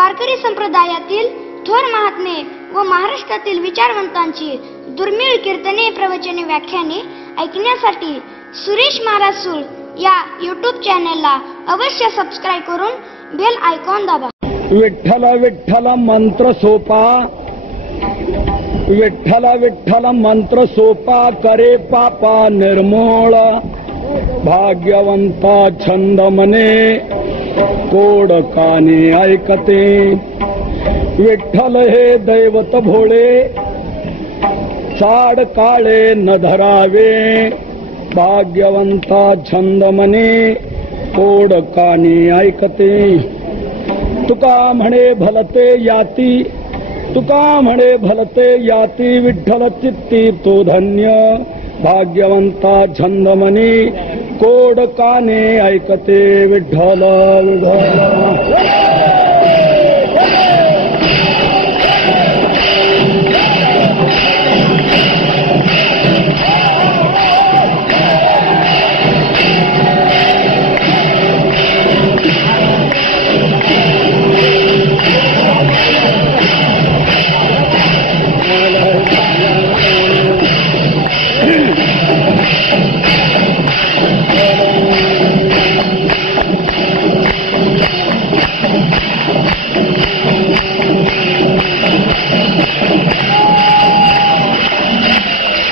वारकरी संप्रदायातील थोर महात्मे व महाराष्ट्रातील विचारवंतांची दुर्मिळ कीर्तने, प्रवचने, व्याख्याने ऐकण्यासाठी सुरेश महाराज सूळ या यूट्यूब चॅनलला अवश्य सबस्क्राईब करून बेल आयकॉन दाबा. विठ्ठल विठ्ठल मंत्र सोपा, विठ्ठल विठ्ठल मंत्र सोपा, करे पापा निर्मूळ, भाग्यवंता छंद मने, कोड काने ऐकते. विठ्ठल हे दैवत भोळे, चाड काळे न धरावे, भाग्यवंता छंद मने, कोड काने ऐकते. तुका म्हणे भलते याती, तुका म्हणे भलते याती, विठ्ठल चित्ती तो धन्य, भाग्यवंता छंद मनी, कोड काने ऐकते. विठ्ठल विठ्ठल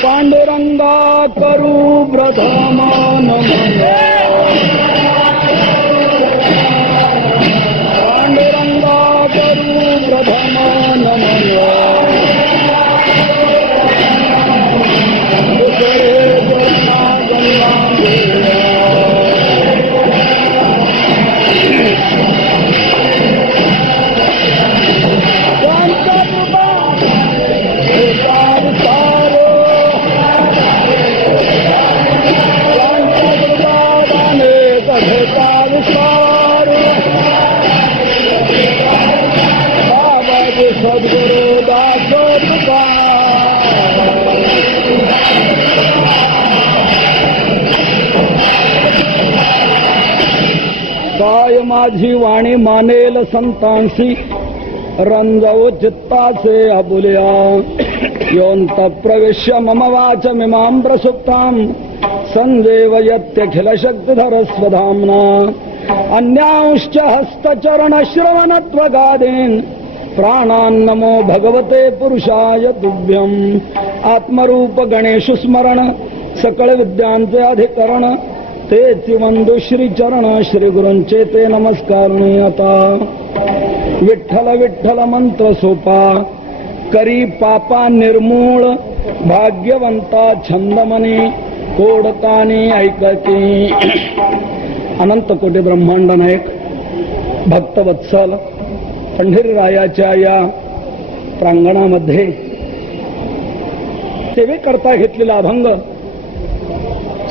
पांडुरंगा करू प्रथमान पांडुरंगा करू प्रथमान सद्गुरु दास तुका. काय माझी वाणी मानेल संतांशी, रंजव चित्ताचे अबुल्या. योऽन्त प्रविश्य मम वाचमिमां प्रसुप्तां, संदेवयत्यखिल शक्तिधर स्वधाम्ना. अन्यांश्च हस्तचरण श्रवणत्वगादीन्, प्राणान्नमो भगवते पुरुषाय तुभ्यं. आत्मरूप गणेश स्मरण, सकळ विद्यांचे अधिकरण, तेची वंदू श्री चरण, श्री गुरूंचे ते नमस्कारणे. आता विठ्ठल विठ्ठल मंत्र सोपा, करी पापा निर्मूळ, भाग्यवंता छंद मनी, कोड काने ऐकते. अनंत कोटी ब्रह्मांड नायक भक्तवत्सल पंढरीरायाच्या या प्रांगणामध्ये सेवेकरता घेतलेला अभंग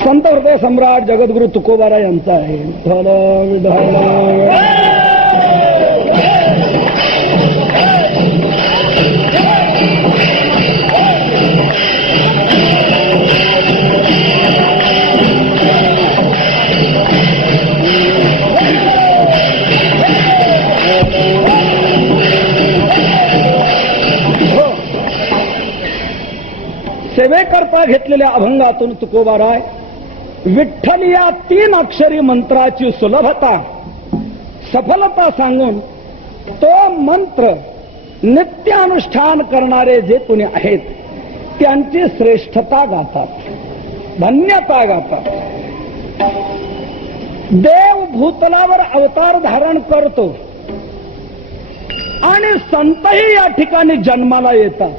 संत हृदय सम्राट जगद्गुरु तुकोबाराय यांचा आहे. विठ्ठल विठ्ठल सेवेकरता घेतलेल्या अभंगातून तुकोबाराय विठ्ठल या 3 अक्षरी मंत्राची सुलभता, सफलता सांगून तो मंत्र नित्य अनुष्ठान करणारे जे कोणी आहेत त्यांची श्रेष्ठता गातात, धन्यता गातात. देव भूतलावर अवतार धारण करतो आणि संतही या ठिकाणी जन्माला येतात.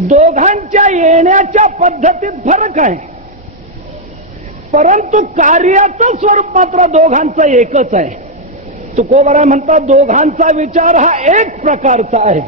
दोघांच्या येण्याच्या पद्धतीत फरक आहे, परंतु कार्याचं स्वरूप मात्र दोघांचं एकच आहे. तुकोबाराय म्हणतात दोघांचा विचार हा एक प्रकारचा आहे.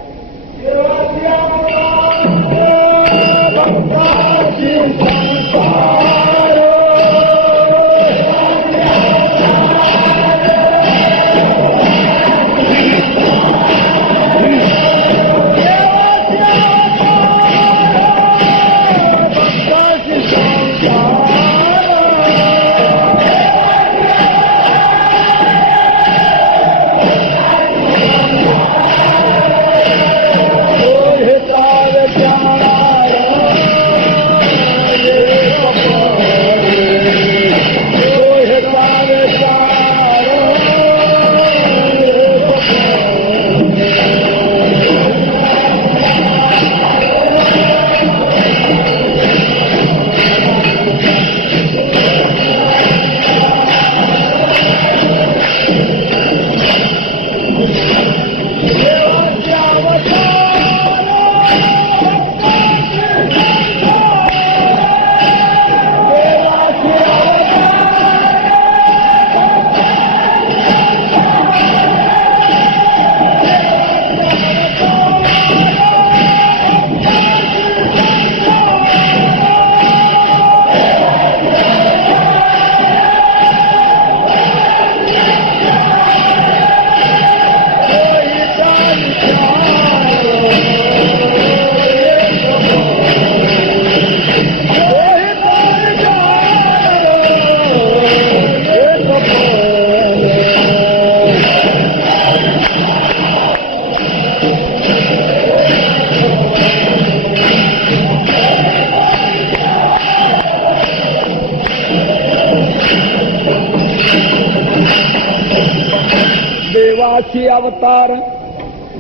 देवासी अवतार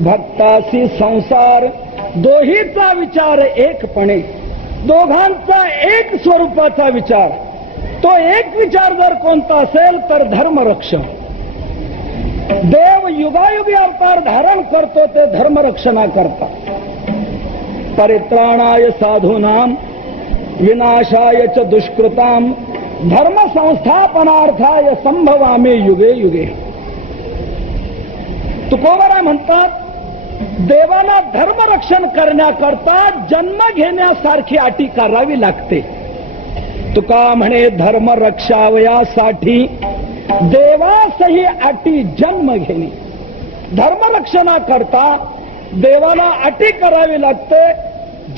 भक्तासी संसार, दोहीचा विचार एकपणे, दोघांचा एक स्वरूपाचा विचार. तो एक विचार जर कोणता असेल तर धर्मरक्षण. देव युगायुगी अवतार धारण करतो ते धर्मरक्षणा करता. परित्राणाय साधूनाम विनाशाय च दुष्कृताम धर्म संस्थापनार्थाय संभवामी युगे युगे. तुकोबाराय म्हणतात देवाला धर्मरक्षण करण्याकरता जन्म घेण्यासारखी अटी करावी लागते. तुका म्हणे धर्म रक्षावयासाठी देवासही अटी जन्म घेणे. धर्मरक्षणाकरता देवाला अटी करावी लागते,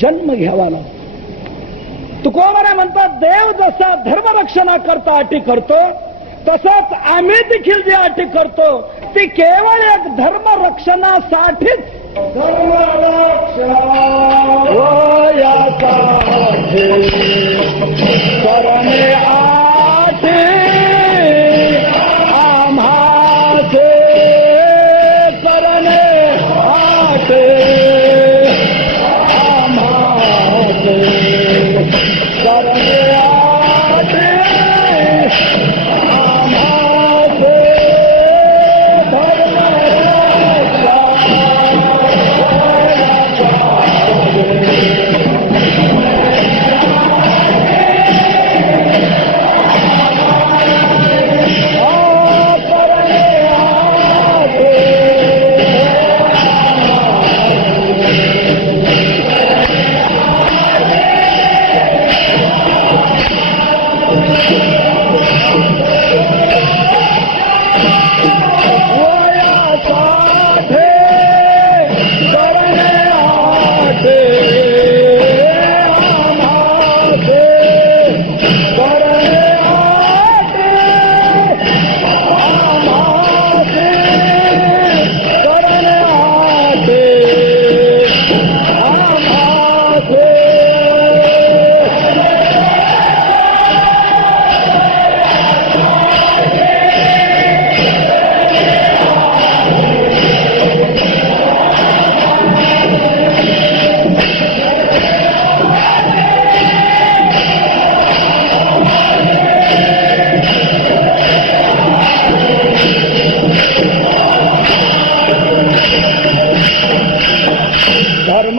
जन्म घ्यावा लागतो. तुकोबाराय म्हणतात देव जसा धर्मरक्षणाकरता अटी करतो तसंच आम्ही देखील जी अटी करतो ती केवळ एक धर्मरक्षणासाठीच. करणे आठे आम्हाचे करणे आठे आम्हाचे करणे आठे आम्हाचे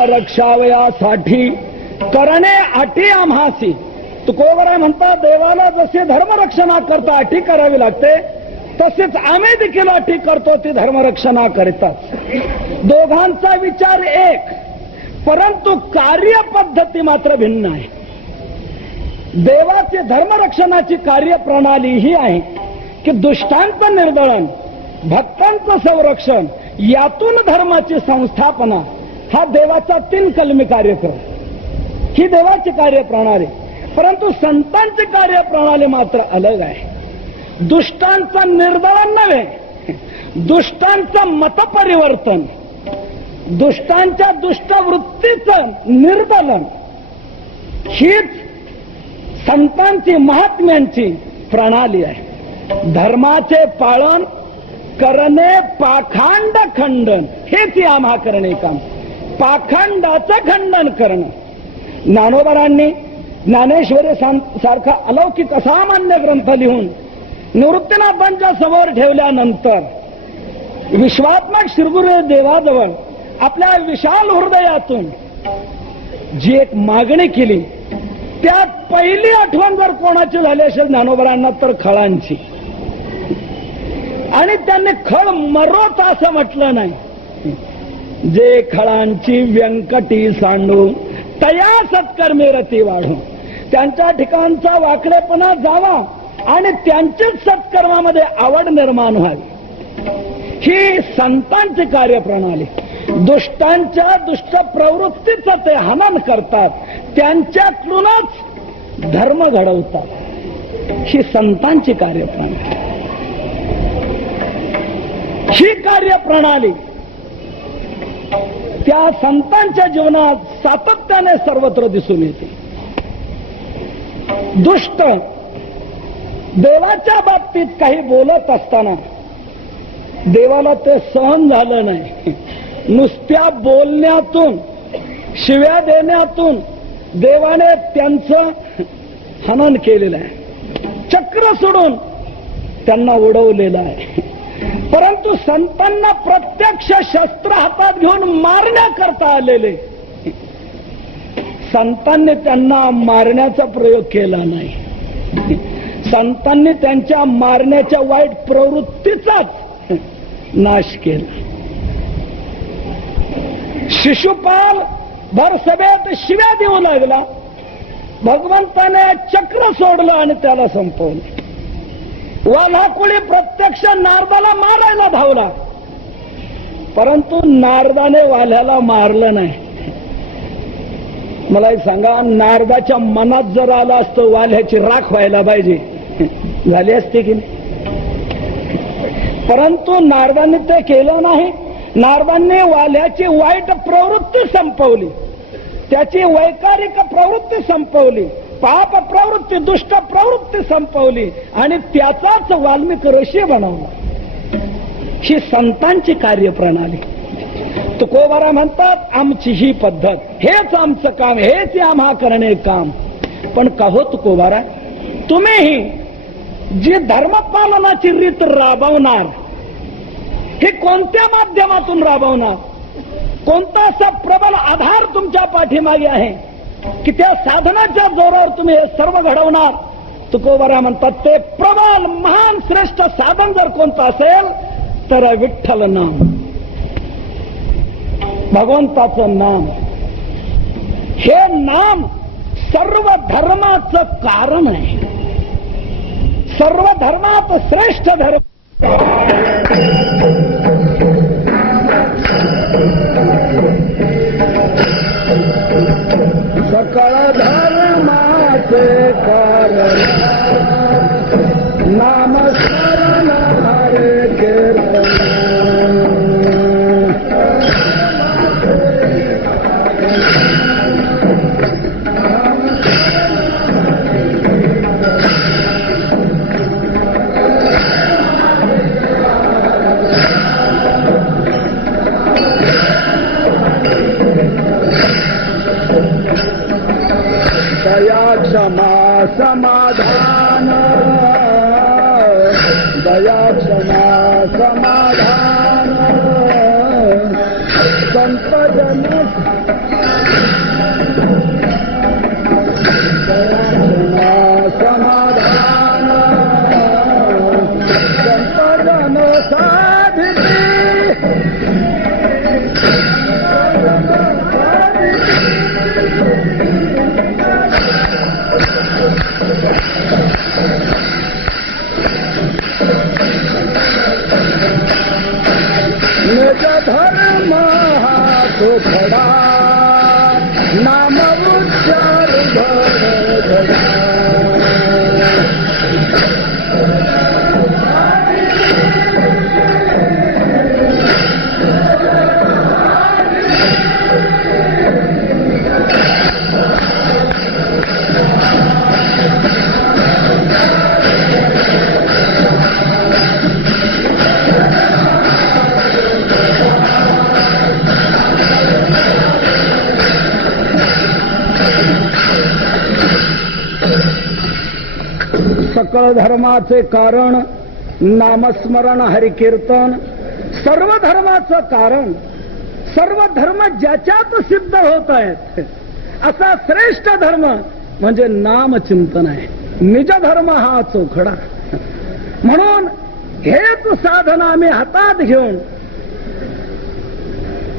रक्षावयासाठी करणे अटी आम्हासी. तुकोबाराय म्हणतात देवाला जसे धर्मरक्षणा करता अटी करावी लागते तसेच आम्ही देखील अटी करतो ती धर्मरक्षणा करतात. दोघांचा विचार एक, परंतु कार्यपद्धती मात्र भिन्न आहे. देवाची धर्मरक्षणाची कार्यप्रणाली ही आहे की दुष्टांचं निर्दळन, भक्तांचं संरक्षण, यातून धर्माची संस्थापना. हा देवाचा 3 कलमी कार्यक्रम, ही देवाची कार्यप्रणाली. परंतु संतांची कार्यप्रणाली मात्र अलग आहे. दुष्टांचं निर्दळन नव्हे, दुष्टांचं मतपरिवर्तन, दुष्टांच्या दुष्टवृत्तीचं निर्दलन, हीच संतांची महात्म्यांची प्रणाली आहे. धर्माचे पालन करणे पाखांड खंडन, हेच आम्हा करणे काम. पाखंडाचं खंडन करणं. ज्ञानोबारांनी ज्ञानेश्वरी सारखा अलौकिक असामान्य ग्रंथ लिहून निवृत्तीनाथांच्या समोर ठेवल्यानंतर विश्वात्मक श्रीगुरु देवाजवळ आपल्या विशाल हृदयातून जी एक मागणी केली, त्यात पहिली आठवण जर कोणाची झाली असेल ज्ञानोबारांना तर खळांची. आणि त्यांनी खळ मरोत असं म्हटलं नाही. जे खळांची व्यंकटी सांडू तया सत्कर्मी रती वाढू. त्यांच्या ठिकाणचा वाकडेपणा जावा आणि त्यांचीच सत्कर्मामध्ये आवड निर्माण व्हावी, ही संतांची कार्यप्रणाली. दुष्टांच्या दुष्ट प्रवृत्तीचं ते हनन करतात, त्यांच्यातूनच धर्म घडवतात, ही संतांची कार्यप्रणाली. ही कार्यप्रणाली त्या संतांच्या जीवनात सातत्याने सर्वत्र दिसून येते. दुष्ट देवाच्या बाबतीत काही बोलत असताना देवाला ते सहन झालं नाही. नुसत्या बोलण्यातून, शिव्या देण्यातून देवाने त्यांचं हनन केलेलं आहे, चक्र सोडून त्यांना उडवलेलं आहे. परंतु संतांना प्रत्यक्ष शस्त्र हातात घेऊन मारण्याकरता आलेले, संतांनी त्यांना मारण्याचा प्रयोग केला नाही. संतांनी त्यांच्या मारण्याच्या वाईट प्रवृत्तीचाच नाश केला. शिशुपाल भर सभेत शिव्या देऊ लागला, भगवंताने चक्र सोडलं आणि त्याला संपवलं. वाल्हाकुळी प्रत्यक्ष नारदाला मारायला धावला, परंतु नारदाने वाल्याला मारलं नाही. मला सांगा, नारदाच्या मनात जर आलं असतं वाल्याची राख व्हायला पाहिजे, झाली असते की नाही? परंतु नारदाने ते केलं नाही. नारदांनी वाल्याची वाईट प्रवृत्ती संपवली, त्याची वैकारिक प्रवृत्ती संपवली, पाप प्रवृत्ती, दुष्ट प्रवृत्ती संपवली आणि त्याचाच वाल्मिक ऋषी बनवला. ही संतांची कार्यप्रणाली. तुकोबारा म्हणतात, आमची ही पद्धत, हेच आमचं काम, हेच आम्हा करणे काम. पण का हो तुकोबारा, तुम्हीही जी धर्मपालनाची रीत राबवणार, हे कोणत्या माध्यमातून राबवणार? कोणता असा प्रबल आधार तुमच्या पाठीमागे आहे की त्या साधनाच्या जोरावर तुम्ही हे सर्व घडवणार? तुकोबारा म्हणतात, ते प्रबल महान श्रेष्ठ साधन जर कोणतं असेल तर विठ्ठल नाम, भगवंताचं नाम. हे नाम सर्व धर्माचं कारण आहे. सर्व धर्मात श्रेष्ठ धर्म. सकळ धर्माचे कारण नामस्मरण हरे कीर्तन. दया क्षमा समाधान, दया क्षमा समाधान, संपजन दया क्षमा समाधान, संपजन साधिती. निज धर्म हाथ धड़ा, नाम उच्चार धड़ा. सकळ धर्माचे कारण नामस्मरण हरिकीर्तन. सर्व धर्माचं कारण, सर्व धर्म ज्याच्यात सिद्ध होत आहेत असा श्रेष्ठ धर्म म्हणजे नामचिंतन आहे. निज धर्म हा चोखडा. म्हणून हेच साधन आम्ही हातात घेऊन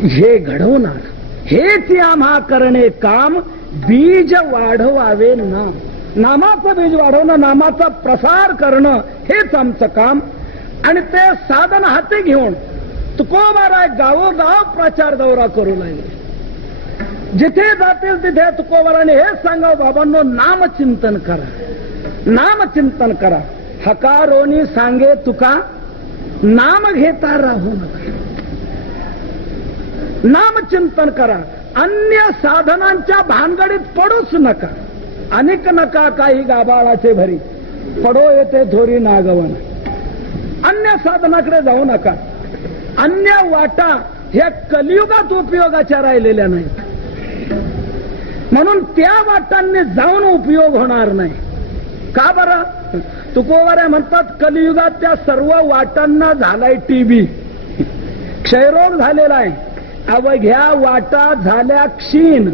हे घडवणार, हेच आम्हा करणे काम. बीज वाढवावे नाम, नामाचं बीज वाढवणं, नामाचा प्रसार करणं हेच आमचं काम. आणि ते साधन हाती घेऊन तुकोबाराय गावोगाव प्रचार दौरा करू लागले. जिथे जातील तिथे तुकोबाराने हे सांगावं, बाबांनो नामचिंतन करा, नामचिंतन करा. हकारोनी सांगे तुका, नाम घेता राहू नका. नामचिंतन करा, अन्य साधनांच्या भानगडीत पडूच नका. अनेक नका काही गाबाळाचे भरी, पडो येते थोरी नागवन. अन्य साधनाकडे जाऊ नका. अन्य वाटा ह्या कलियुगात उपयोगाच्या राहिलेल्या नाहीत. म्हणून त्या वाटांनी जाऊन उपयोग होणार नाही. का बरं? तुकोबाराय म्हणतात कलियुगात त्या सर्व वाटांना झालाय टीबी, क्षयरोग झालेला आहे. अवघ्या वाटा झाल्या क्षीण,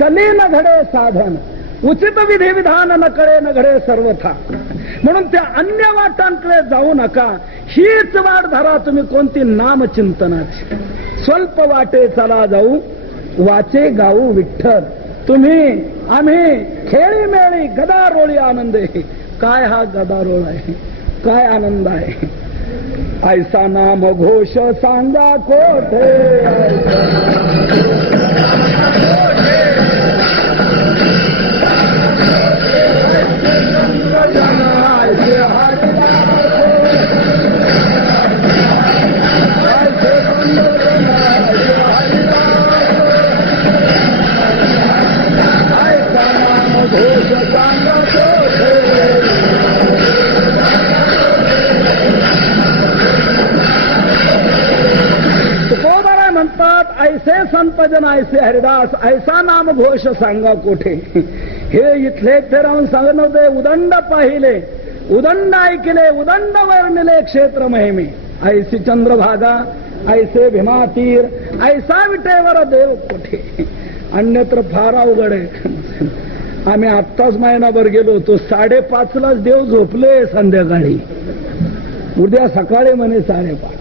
कली न घडे साधन, उचित विधी विधान न कळे न घडे सर्वथा. म्हणून त्या अन्य वाटांकडे जाऊ नका. हीच वाट धरा तुम्ही कोणती नामचिंतनाची. स्वल्प वाटे चला जाऊ, वाचे गाऊ विठ्ठल. तुम्ही आम्ही खेळी मेळी गदारोळी आनंद आहे. काय हा गदारोळ आहे, काय आनंद आहे. ऐसा नाम घोष सांगा कोठे, तुकोबाराय म्हणतात ऐसे संत जन ऐसे हरिदास, ऐसा नाम घोष सांगा कोठे. हे इथले ते राहून सांगत नव्हते. उदंड पाहिले, उदंड ऐकले, उदंड वर्णिले क्षेत्र महिमे. ऐसी चंद्रभागा, ऐसे भीमातीर, ऐसा विटेवर देव कोठे. अन्यत्र फार अवघड आहे. आम्ही आत्ताच महिनाभर गेलो होतो. 5:30लाच देव झोपले संध्याकाळी, उद्या सकाळी म्हणे 5:30.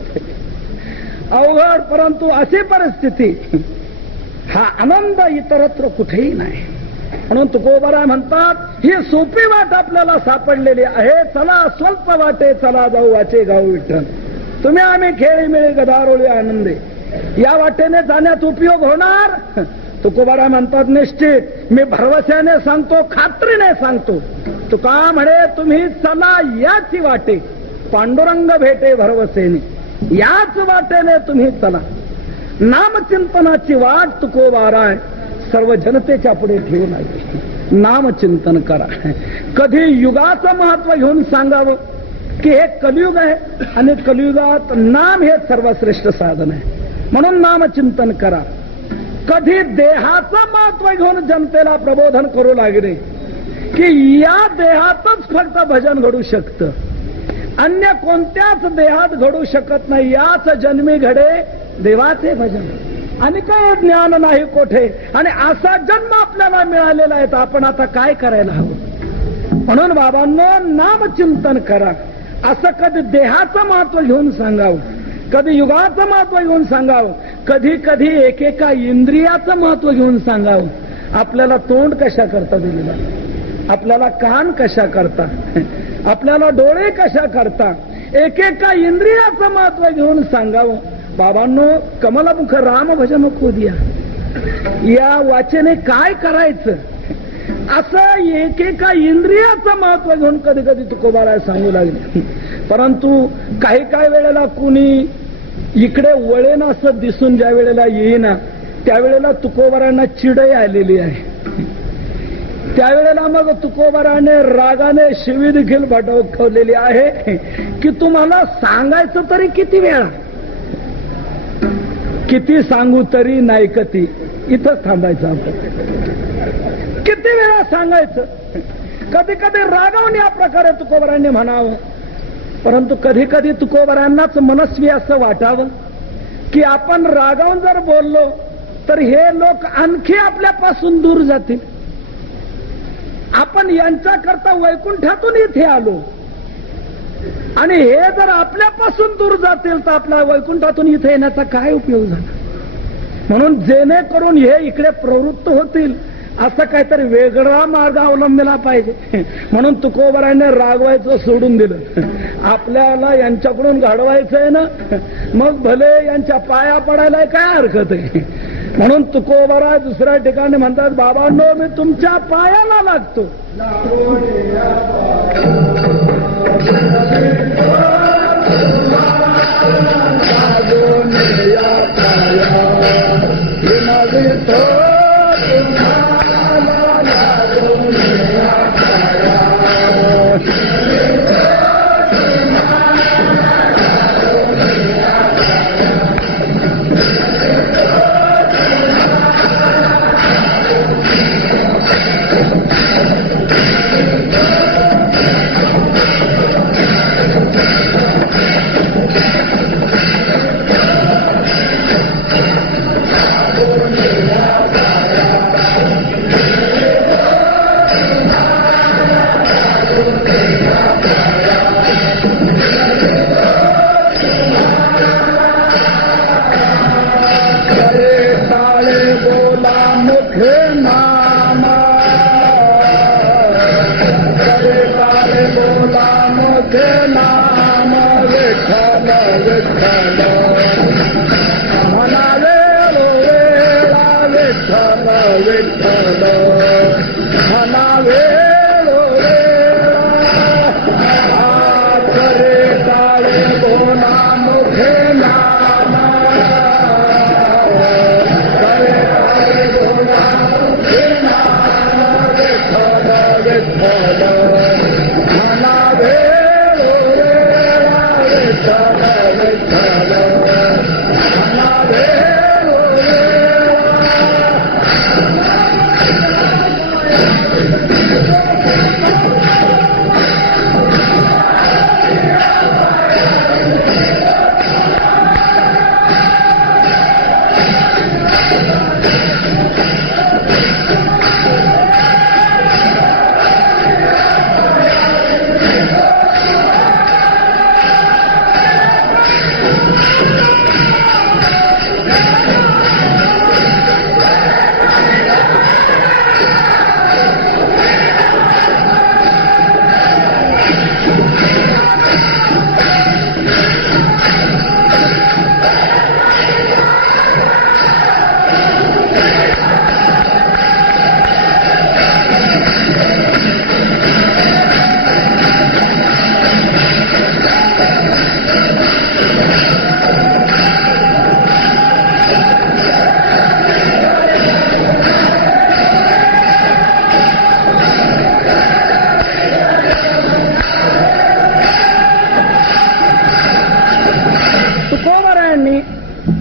अवघड. परंतु अशी परिस्थिती, हा आनंद इतरत्र कुठेही नाही. म्हणून तुकोबाराय म्हणतात ही सोपी वाट आपल्याला सापडलेली आहे. चला स्वल्प वाटे चला जाऊ, वाचे गाऊ विठ्ठल. तुम्ही आम्ही खेळी मिळी गदारोळी आनंदे. या वाटेने जाण्यात उपयोग होणार. तुकोबाराय म्हणतात निश्चित. मी भरवशाने सांगतो, खात्रीने सांगतो. तुका म्हणे तुम्ही चला याची वाटे, पांडुरंग भेटे भरवसेने. याच वाटेने तुम्ही चला. नामचिंतनाची वाट तुकोबाराय सर्व जनतेच्या पुढे ठेवून आहे. नामचिंतन करा. कधी युगाचं महत्व घेऊन सांगावं की हे कलियुग आहे आणि कलियुगात नाम हे सर्वश्रेष्ठ साधन आहे, म्हणून नामचिंतन करा. कधी देहाचं महत्व घेऊन जनतेला प्रबोधन करू लागले की या देहातच फक्त भजन घडू शकतं, अन्य कोणत्याच देहात घडू शकत नाही. याच जन्मी घडे देवाचे भजन, आणि काय ज्ञान नाही कोठे. आणि असा जन्म आपल्याला मिळालेला आहे, तर आपण आता काय करायला हवं. म्हणून बाबांनो नामचिंतन करा. असं कधी देहाचं महत्व घेऊन सांगावं, कधी युगाचं महत्व घेऊन सांगावं, कधी कधी एकेका इंद्रियाचं महत्व घेऊन सांगावं. आपल्याला तोंड कशा करता दिलेलं, आपल्याला कान कशा करता, आपल्याला डोळे कशा करता, एकेका इंद्रियाचं महत्व घेऊन सांगावं. बाबांनो कमलमुख राम भजन खोदिया, या वाचेने काय करायचं असं एकेका इंद्रियाचं महत्व घेऊन कधी कधी तुकोबाराय सांगू लागले. परंतु काही काही वेळेला कुणी इकडे वळेन असं दिसून ज्या वेळेला येईना त्यावेळेला तुकोबारांना चिडही आलेली आहे. त्यावेळेला मग तुकोबाराने रागाने शिवी देखील भडकवलेली आहे की तुम्हाला सांगायचं तरी किती वेळा, किती सांगू तरी नाही कती. इथंच थांबायचं आपण, किती वेळा सांगायचं. कधी कधी रागावून या प्रकारे तुकोबारांनी म्हणावं. परंतु कधी कधी तुकोबारांनाच मनस्वी असं वाटावं की आपण रागावून जर बोललो तर हे लोक आणखी आपल्यापासून दूर जातील. आपण यांच्याकरता वैकुंठातून इथे आलो आणि हे जर आपल्यापासून दूर जातील तर आपल्या वैकुंठातून इथे येण्याचा काय उपयोग झाला. म्हणून जेणेकरून हे इकडे प्रवृत्त होतील असं काहीतरी वेगळा मार्ग अवलंबला पाहिजे. म्हणून तुकोबाराने रागवायचं सोडून दिलं. आपल्याला यांच्याकडून घडवायचंय ना, मग भले यांच्या पाया पडायला काय हरकत आहे. म्हणून तुकोबाराय दुसऱ्या ठिकाणी म्हणतात बाबांनो मी तुमच्या पायाला लागतो. मुखे नाम विठ्ठल विठ्ठल म्हणावे वेळा विठ्ठल विठ्ठल म्हणावे करे टाळे बोला मुखे नाम करे टाळे बोला मुखे नाम विठ्ठल विठ्ठल म्हणावे वेळा विठ्ठल विठ्ठल म्हणावे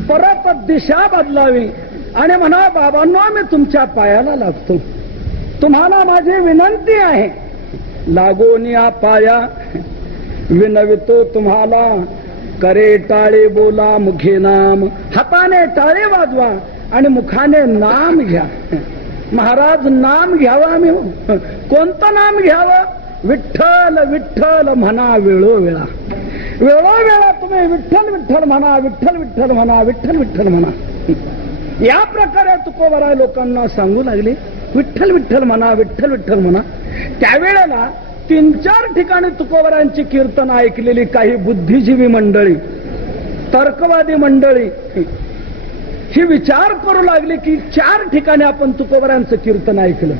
परत दिशा बदलावी आणि म्हणा बाबांनो मी तुमच्या पायाला लागतो, तुम्हाला माझी विनंती आहे, लागून या पाया विनवितो तुम्हाला, करे टाळे बोला मुखे नाम, हाताने टाळे वाजवा आणि मुखाने नाम घ्या. महाराज नाम घ्यावा मी, कोणतं नाम घ्यावं? विठ्ठल विठ्ठल म्हणा वेळोवेळा, वेळोवेळा तुम्ही विठ्ठल विठ्ठल म्हणा, विठ्ठल विठ्ठल म्हणा, विठ्ठल विठ्ठल म्हणा. या प्रकारे तुकोबराय लोकांना सांगू लागले, विठ्ठल विठ्ठल म्हणा, विठ्ठल विठ्ठल म्हणा. त्यावेळेला 3-4 ठिकाणी तुकोबरांची कीर्तन ऐकलेली काही बुद्धिजीवी मंडळी, तर्कवादी मंडळी ही विचार करू लागली की 4 ठिकाणी आपण तुकोबरांचं कीर्तन ऐकलं,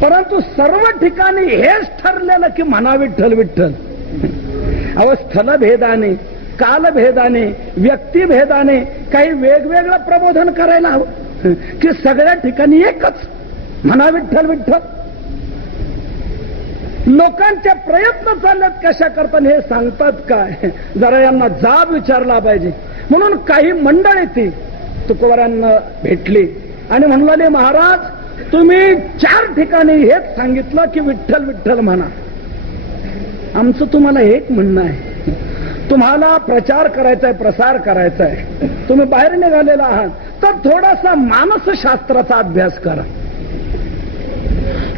परंतु सर्व ठिकाणी हेच ठरलेलं की म्हणा विठ्ठल विठ्ठल. स्थलभेदाने, कालभेदाने, व्यक्तिभेदाने काही वेगवेगळं प्रबोधन करायला हवं की सगळ्या ठिकाणी एकच म्हणा विठ्ठल विठ्ठल. लोकांचे प्रयत्न चाललेत कशा करता हे सांगतात काय? जरा यांना जाब विचारला पाहिजे. म्हणून काही मंडळी ती तुकोबरांना भेटली आणि म्हणले, महाराज तुम्ही 4 ठिकाणी हेच सांगितलं की विठ्ठल विठ्ठल म्हणा. आमचं तुम्हाला एक म्हणणं आहे, तुम्हाला प्रचार करायचा आहे, प्रसार करायचा आहे, तुम्ही बाहेर निघालेला आहात तर थोडासा मानसशास्त्राचा अभ्यास करा,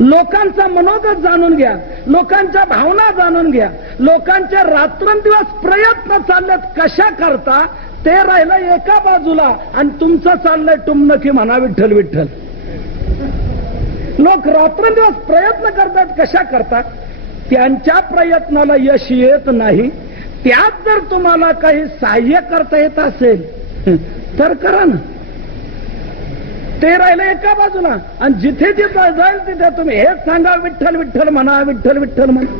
लोकांचा मनोगत जाणून घ्या, लोकांच्या भावना जाणून घ्या, लोकांचे रात्रंदिवस प्रयत्न चाललेत कशा करता ते राहिलं एका बाजूला आणि तुमचं चाललंय टुमणं की म्हणा विठ्ठल विठ्ठल. लोक रात्रंदिवस प्रयत्न करतात कशा करतात? त्यांच्या प्रयत्नाला यश येत नाही, त्यात जर तुम्हाला काही सहाय्य करता येत असेल तर करा ना. ते राहिलं एका बाजूला आणि जिथे जिथे जाईल तिथे तुम्ही हेच सांगा विठ्ठल विठ्ठल म्हणा, विठ्ठल विठ्ठल म्हणा.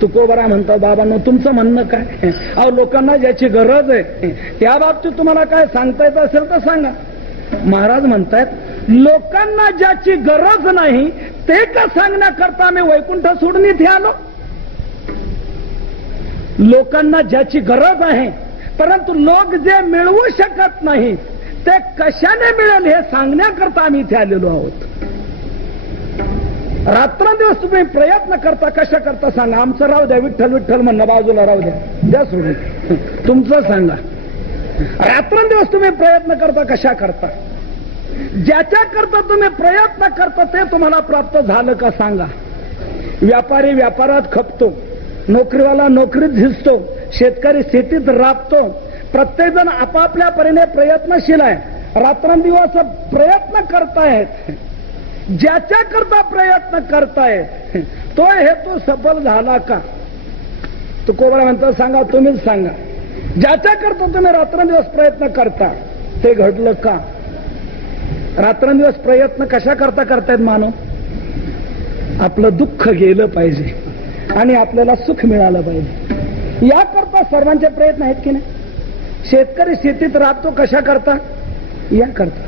तुकोबरा म्हणतात, बाबांनो तुमचं म्हणणं काय? अहो लोकांना ज्याची गरज आहे त्या बाबतीत तुम्हाला काय सांगता येत असेल तर सांगा. महाराज म्हणतायत, लोकांना ज्याची गरज नाही ते का सांगण्याकरता मी वैकुंठ सोडून इथे आलो? लोकांना ज्याची गरज आहे परंतु लोक जे मिळवू शकत नाही ते कशाने मिळेल हे सांगण्याकरता आम्ही इथे आलेलो आहोत. रात्रंदिवस तुम्ही प्रयत्न करता कशा करता सांगा. आमचं राहू द्या, विठ्ठल विठ्ठल म्हणणं बाजूला राहू द्या, द्या सोडून, तुमचं सांगा. रात्रंदिवस तुम्ही प्रयत्न करता कशा करता? ज्याच्या करता तुम्ही प्रयत्न करता ते तुम्हाला प्राप्त झालं का सांगा. व्यापारी व्यापारात खपतो, नोकरीवाला नोकरीत झिजतो, शेतकरी शेतीत राबतो, प्रत्येक जण आपापल्या परीने प्रयत्नशील आहे, रात्रंदिवस प्रयत्न करतायत. ज्याच्या करता प्रयत्न करतायत तो हेतू सफल झाला का? तुकोबरा म्हणतो सांगा, तुम्हीच सांगा, ज्याच्याकरता तुम्ही रात्रंदिवस प्रयत्न करता ते घडलं का? रात्रंदिवस प्रयत्न कशा करता करतायत मानव? आपलं दुःख गेलं पाहिजे आणि आपल्याला सुख मिळालं पाहिजे, याकरता सर्वांचे प्रयत्न आहेत की नाही? शेतकरी शेतीत राबतो कशा करता? या करता.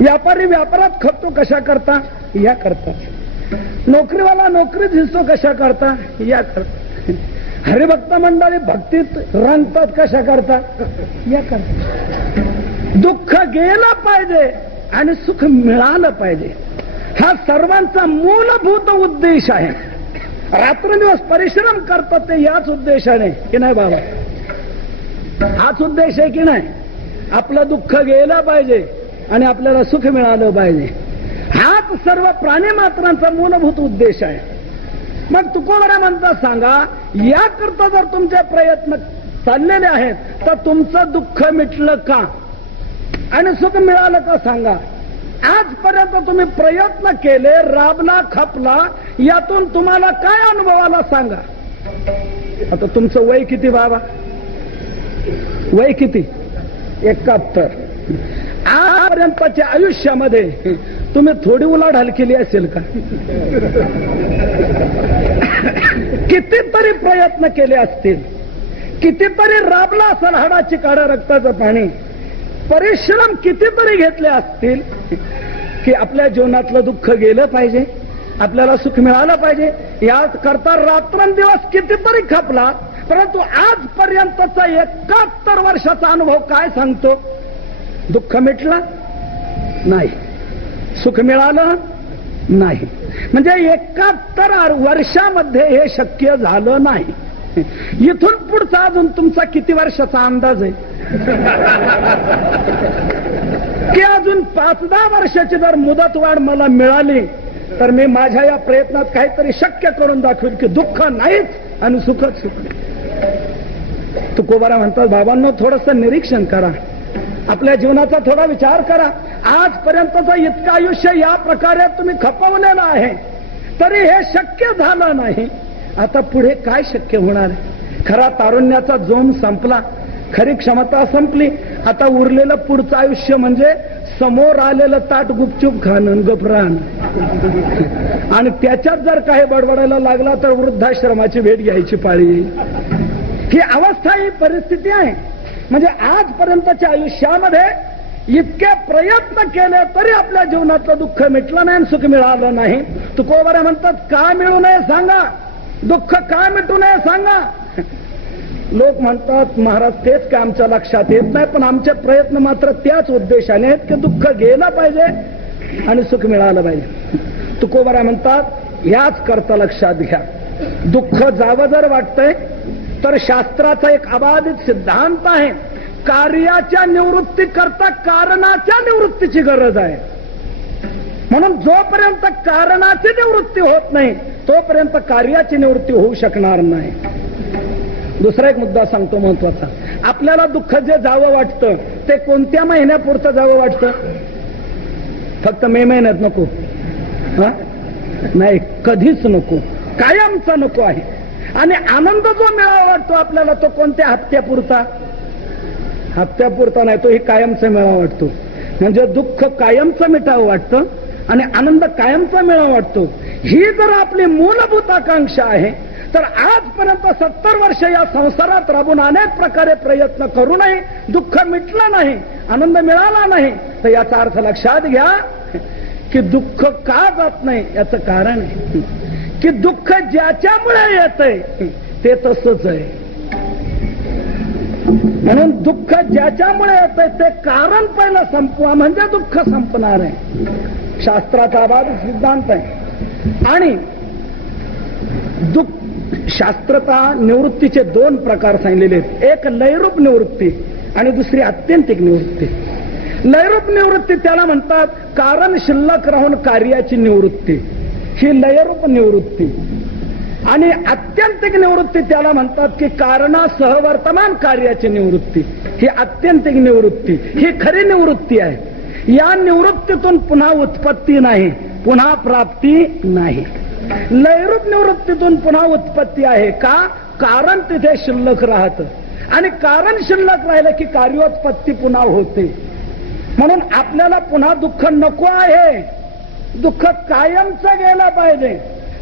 व्यापारी व्यापारात खपतो कशा करता? या करता. नोकरीवाला नोकरीत हिसतो कशा करता? या करता. हरिभक्त मंडळी भक्तीत रंगतात कशा करता? या करता. दुःख गेलं पाहिजे आणि सुख मिळालं पाहिजे, हा सर्वांचा मूलभूत उद्देश आहे. रात्रंदिवस परिश्रम करतात ते याच उद्देशाने की नाही बाबा? हाच उद्देश आहे की नाही? आपलं दुःख गेलं पाहिजे आणि आपल्याला सुख मिळालं पाहिजे, हाच सर्व प्राणी मात्रांचा मूलभूत उद्देश आहे. मग तुकोबरा म्हणता सांगा, याकरता जर तुमचे प्रयत्न चाललेले आहेत तर तुमचं दुःख मिटलं का आणि सुख मिळालं का? सांगा. आजपर्यंत तुम्ही प्रयत्न केले, राबला, खपला, यातून तुम्हाला काय अनुभव आला सांगा. आता तुमचं वय किती बाबा? वय किती? 71. आजपर्यंतच्या आयुष्यामध्ये तुम्ही थोडी उलाढाल केली असेल का? कितीतरी प्रयत्न केले असतील, कितीतरी राबला असेल, हाडाची काढा रक्ताचं पाणी, परिश्रम कितीतरी घेतले असतील की आपल्या जीवनातलं दुःख गेलं पाहिजे, आपल्याला सुख मिळालं पाहिजे, याच करता रात्रंदिवस कितीतरी खपला, परंतु आजपर्यंतचा 71 वर्षाचा अनुभव काय सांगतो? दुःख मिटलं नाही, सुख मिळालं नाही. म्हणजे 71 वर्षामध्ये हे शक्य झालं नाही. इथून पुढचा अजून तुमचा किती वर्षाचा अंदाज आहे? की अजून 5-10 वर्षाची जर मुदतवाढ मला मिळाली तर मी माझ्या या प्रयत्नात काहीतरी शक्य करून दाखवेल की दुःख नाहीच आणि सुखच सुख. तुकोबरा म्हणतात बाबांनो, थोडस निरीक्षण करा, आपल्या जीवनाचा थोडा विचार करा. आजपर्यंतचं इतकं आयुष्य या प्रकारे तुम्ही खपवलेलं आहे, तरी हे शक्य झालं नाही. आता पुढे काय शक्य होणार आहे? खरा तारुण्याचा जोम संपला, खरी क्षमता संपली. आता उरलेलं पुढचं आयुष्य म्हणजे समोर आलेलं ताट गुपचूप खाणं, गफरान, आणि त्याच्यात जर काही बडबडायला लागला तर वृद्धाश्रमाची भेट घ्यायची पाळी येईल. ही अवस्था, ही परिस्थिती आहे. म्हणजे आजपर्यंतच्या आयुष्यामध्ये इतके प्रयत्न केले तरी आपल्या जीवनातलं दुःख मिटलं नाही, सुख मिळालं नाही. तुकोबरा म्हणतात का मिळू नये सांगा, दुःख का मिटू नये सांगा. लोक म्हणतात महाराज तेच काय आमच्या लक्षात येत नाही, पण आमचे प्रयत्न मात्र त्याच उद्देशाने आहेत की दुःख गेलं पाहिजे आणि सुख मिळालं पाहिजे. तुकोबरा म्हणतात याच करता लक्षात घ्या, दुःख जावं जर वाटतंय तर शास्त्राचा एक अबाधित सिद्धांत आहे, कार्याच्या निवृत्ती करता कारणाच्या निवृत्तीची गरज आहे. म्हणून जोपर्यंत कारणाची निवृत्ती होत नाही तोपर्यंत कार्याची निवृत्ती होऊ शकणार नाही. दुसरा एक मुद्दा सांगतो महत्वाचा. आपल्याला दुःख जे जावं वाटतं ते कोणत्या महिन्यापुरतं जावं वाटतं? फक्त मे महिन्यात नको, नाही, कधीच नको, कायमचा नको आहे. आणि आनंद जो मिळावा वाटतो आपल्याला तो कोणत्या हप्त्यापुरता? हप्त्यापुरता नाही, तो ही कायमचा मिळावा वाटतो. म्हणजे दुःख कायमचं मिटावं वाटतं आणि आनंद कायमचा मिळावा वाटतो. ही जर आपली मूलभूत आकांक्षा आहे तर आजपर्यंत 70 वर्ष या संसारात राबून अनेक प्रकारे प्रयत्न करूनही दुःख मिटलं नाही, आनंद मिळाला नाही, तर याचा अर्थ लक्षात घ्या की दुःख का जात नाही याचं कारण आहे की दुःख ज्याच्यामुळे येतंय ते तसंच आहे. म्हणून दुःख ज्याच्यामुळे येतंय ते कारण पहिलं संपवा म्हणजे दुःख संपणार आहे. शास्त्राचा अबाधित सिद्धांत आहे. आणि शास्त्रता निवृत्तीचे 2 प्रकार सांगितलेले आहेत. एक लयरूप निवृत्ती आणि दुसरी आत्यंतिक निवृत्ती. लयरूप निवृत्ती त्याला म्हणतात कारण शिल्लक राहून कार्याची निवृत्ती, ही लयरूप निवृत्ती. आणि आत्यंतिक निवृत्ती त्याला म्हणतात की कारणासह वर्तमान कार्याची निवृत्ती, ही आत्यंतिक निवृत्ती, ही खरी निवृत्ती आहे. या निवृत्तीतून पुन्हा उत्पत्ती नाही, पुन्हा प्राप्ती नाही. लयरूप निवृत्तीतून पुन्हा उत्पत्ती आहे का? कारण तिथे शिल्लक राहतं आणि कारण शिल्लक राहिलं की कार्योत्पत्ती पुन्हा होते. म्हणून आपल्याला पुन्हा दुःख नको आहे. दुःख कायमचं गेलं पाहिजे.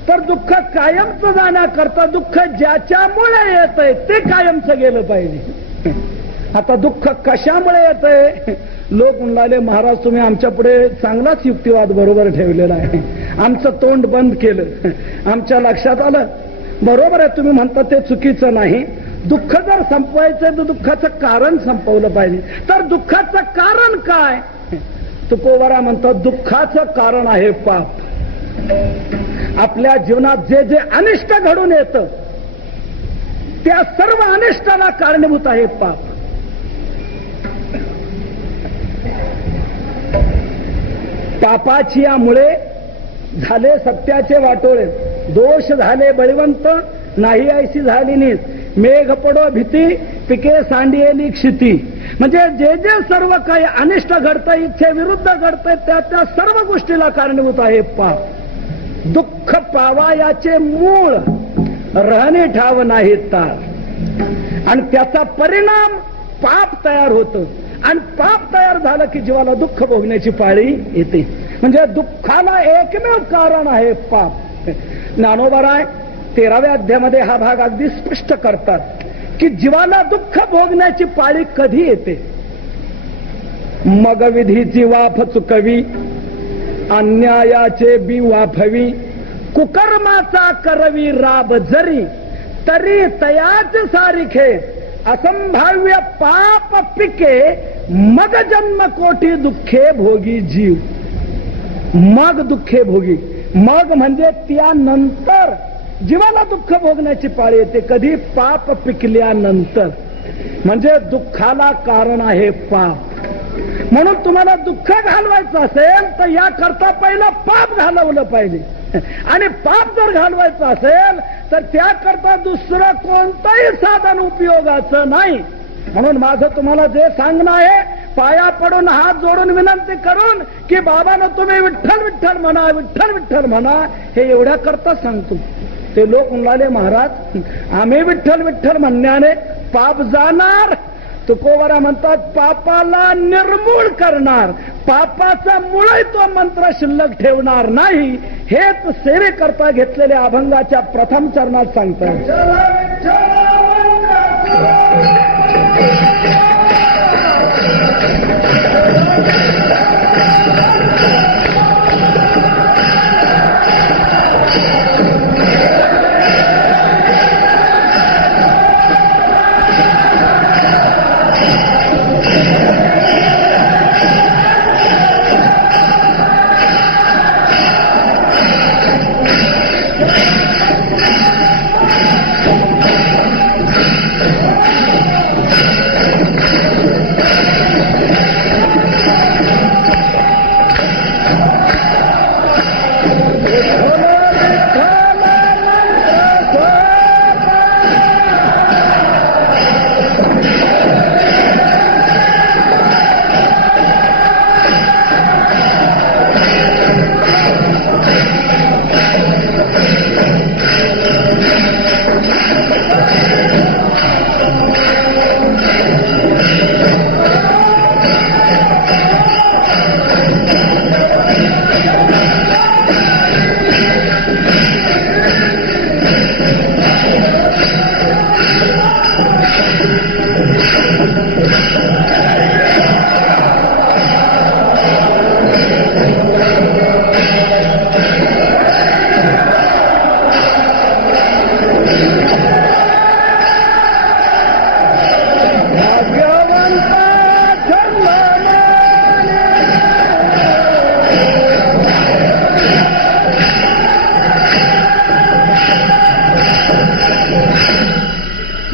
तर दुःख कायमचं जाण्याकरता दुःख ज्याच्यामुळे येतंय ते कायमचं गेलं पाहिजे. आता दुःख कशामुळे येतंय? लोक म्हणाले महाराज तुम्ही आमच्या पुढे चांगलाच युक्तिवाद बरोबर ठेवलेला आहे, आमचं तोंड बंद केलं. आमच्या लक्षात आलं बरोबर आहे तुम्ही म्हणता ते चुकीचं नाही. दुःख जर संपवायचं तर दुःखाचं कारण संपवलं पाहिजे. तर दुःखाचं कारण काय? तुकोबारा म्हणतात दुःखाचं कारण आहे पाप. आपल्या जीवनात जे जे अनिष्ट घडून येतं त्या सर्व अनिष्टाला कारणीभूत आहे पाप. पापाची यामुळे झाले सत्याचे वाटोळे, दोष झाले बळीवंत, नाही ऐशी झाली नीत, मेघ पडो भीती, पिके सांडियेली क्षिती. म्हणजे जे जे सर्व काही अनिष्ट घडतंय, इच्छे विरुद्ध घडतंय, त्या सर्व गोष्टीला कारणीभूत आहे पाप. दुःख पावायाचे मूळ, रहणे ठाव नाही तार. आणि त्याचा परिणाम पाप तयार होतं आणि पाप तयार झालं की जीवाला दुःख भोगण्याची पाळी येते. म्हणजे दुःखाला एकमेव कारण आहे पाप. ज्ञानोबाराय 13व्या अध्यायामध्ये हा भाग अगदी स्पष्ट करतात की जीवाला दुःख भोगण्याची पाळी कधी येते. मग विधीची वाफ चुकवी, अन्यायाचे बी वाफवी, कुकर्माचा करवी राब जरी, तरी तयाच सारिखे, असंभाव्य पाप पिके, मग जन्म कोटी दुःखे भोगी जीव. मग दुःखे भोगी, मग म्हणजे त्यानंतर जीवाला दुःख भोगण्याची पाळी येते. कधी? पाप पिकल्यानंतर. म्हणजे दुःखाला कारण आहे पाप. म्हणून तुम्हाला दुःख घालवायचं असेल तर याकरता पहिलं पाप घालवलं पाहिजे. आणि पाप जर घालवायचं असेल तर त्याकरता दुसरं कोणतंही साधन उपयोगाचं नाही. म्हणून माझं तुम्हाला जे सांगणं आहे, पाया पडून हात जोडून विनंती करून की बाबांनो तुम्ही विठ्ठल विठ्ठल म्हणा, विठ्ठल विठ्ठल म्हणा, हे एवढ्या करता सांगतो. ते लोक म्हणाले महाराज आम्ही विठ्ठल विठ्ठल म्हणण्याने पाप जाणार. तुकोबारा म्हणतात पापाला निर्मूळ करणार, पापाचा मुळही तो मंत्र शिल्लक ठेवणार नाही. हेच सेवेकरता घेतलेल्या अभंगाच्या प्रथम चरणात सांगतात.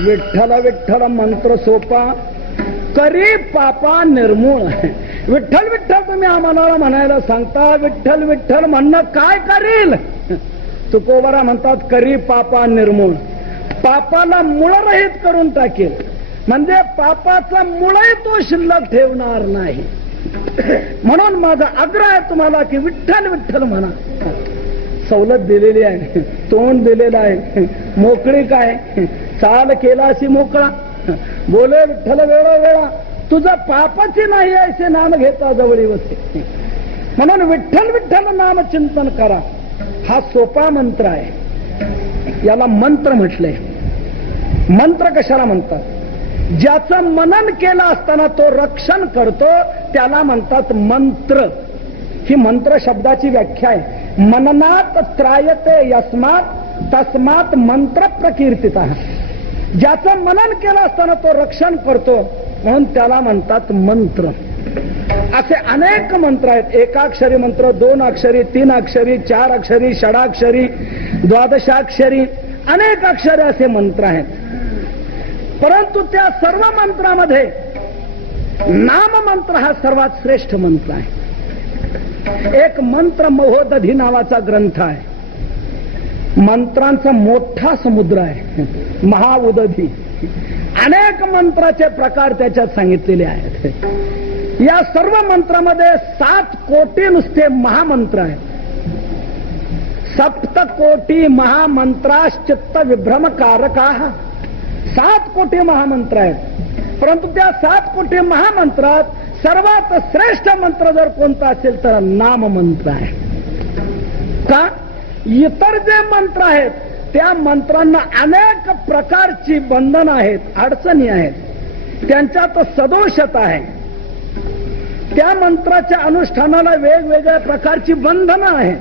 विठ्ठल विठ्ठल मंत्र सोपा, करी पापा निर्मूळ. विठ्ठल विठ्ठल तुम्ही आम्हाला म्हणायला सांगता, विठ्ठल विठ्ठल म्हणणं काय करील? तुकोबारा म्हणतात करी पापा निर्मूळ, पापाला मुळरहित करून टाकेल. म्हणजे पापाचा मुळही तो शिल्लक ठेवणार नाही. म्हणून माझा आग्रह आहे तुम्हाला की विठ्ठल विठ्ठल म्हणा. सवलत दिलेली आहे, तोंड दिलेलं आहे, मोकळीक आहे, चाल केलासी मोकळा, बोले विठ्ठल वेळोवेळा, तुझं पापाची नाही असे नाम घेता जवळी वसे. म्हणून विठ्ठल विठ्ठल नाम चिंतन करा हा सोपा मंत्र आहे. याला मंत्र म्हटलंय. मंत्र कशाला म्हणतात? ज्याचं मनन केलं असताना तो रक्षण करतो त्याला म्हणतात मंत्र. ही मंत्र शब्दाची व्याख्या आहे. मननात त्रायते यस्मात तस्मात मंत्र प्रकीर्तिता. ज्याचं मनन केलं असताना तो रक्षण करतो म्हणून त्याला म्हणतात मंत्र. असे अनेक मंत्र आहेत. एकाक्षरी मंत्र, 2 अक्षरी, 3 अक्षरी, 4 अक्षरी, षडाक्षरी, द्वादशाक्षरी, अनेक अक्षरे असे मंत्र आहेत. परंतु त्या सर्व मंत्रामध्ये नाम मंत्र हा सर्वात श्रेष्ठ मंत्र आहे. एक मंत्र महोदधी नावाचा ग्रंथ आहे. मंत्रांचा मोठा समुद्र आहे, महाउदधी. अनेक मंत्राचे प्रकार त्याच्यात सांगितलेले आहेत. या सर्व मंत्रामध्ये 7 कोटी नुसते महामंत्र आहेत. 7 कोटी महामंत्राश्चित्त विभ्रमकारका. 7 कोटी महामंत्र आहेत. परंतु त्या 7 कोटी महामंत्रात सर्वात श्रेष्ठ मंत्र जर कोणता असेल तर नाम मंत्र आहे. का? इतर जे मंत्र आहेत त्या मंत्रांना अनेक प्रकारची बंधनं आहेत, अडचणी आहेत, त्यांच्यात सदोषता आहे. त्या मंत्राच्या अनुष्ठानाला वेगवेगळ्या प्रकारची बंधनं आहेत.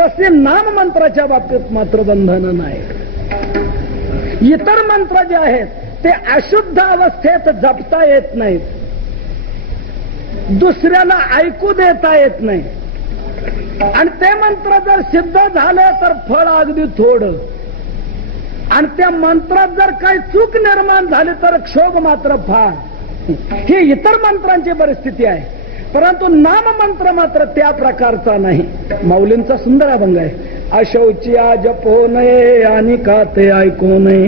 तसे नाम मंत्राच्या बाबतीत मात्र बंधनं नाहीत. इतर मंत्र जे आहेत ते अशुद्ध अवस्थेत जपता येत नाहीत, दुसऱ्याला ऐकू देता येत नाही, आणि ते मंत्र जर सिद्ध झाले तर फळ अगदी थोडं, आणि त्या मंत्रात जर काही चूक निर्माण झाली तर क्षोभ मात्र फार. ही इतर मंत्रांची परिस्थिती आहे. परंतु नाम मंत्र मात्र त्या प्रकारचा नाही. माऊलींचा सुंदर अभंग आहे. अशौचिया जपो नये आणि का ते ऐकू नये,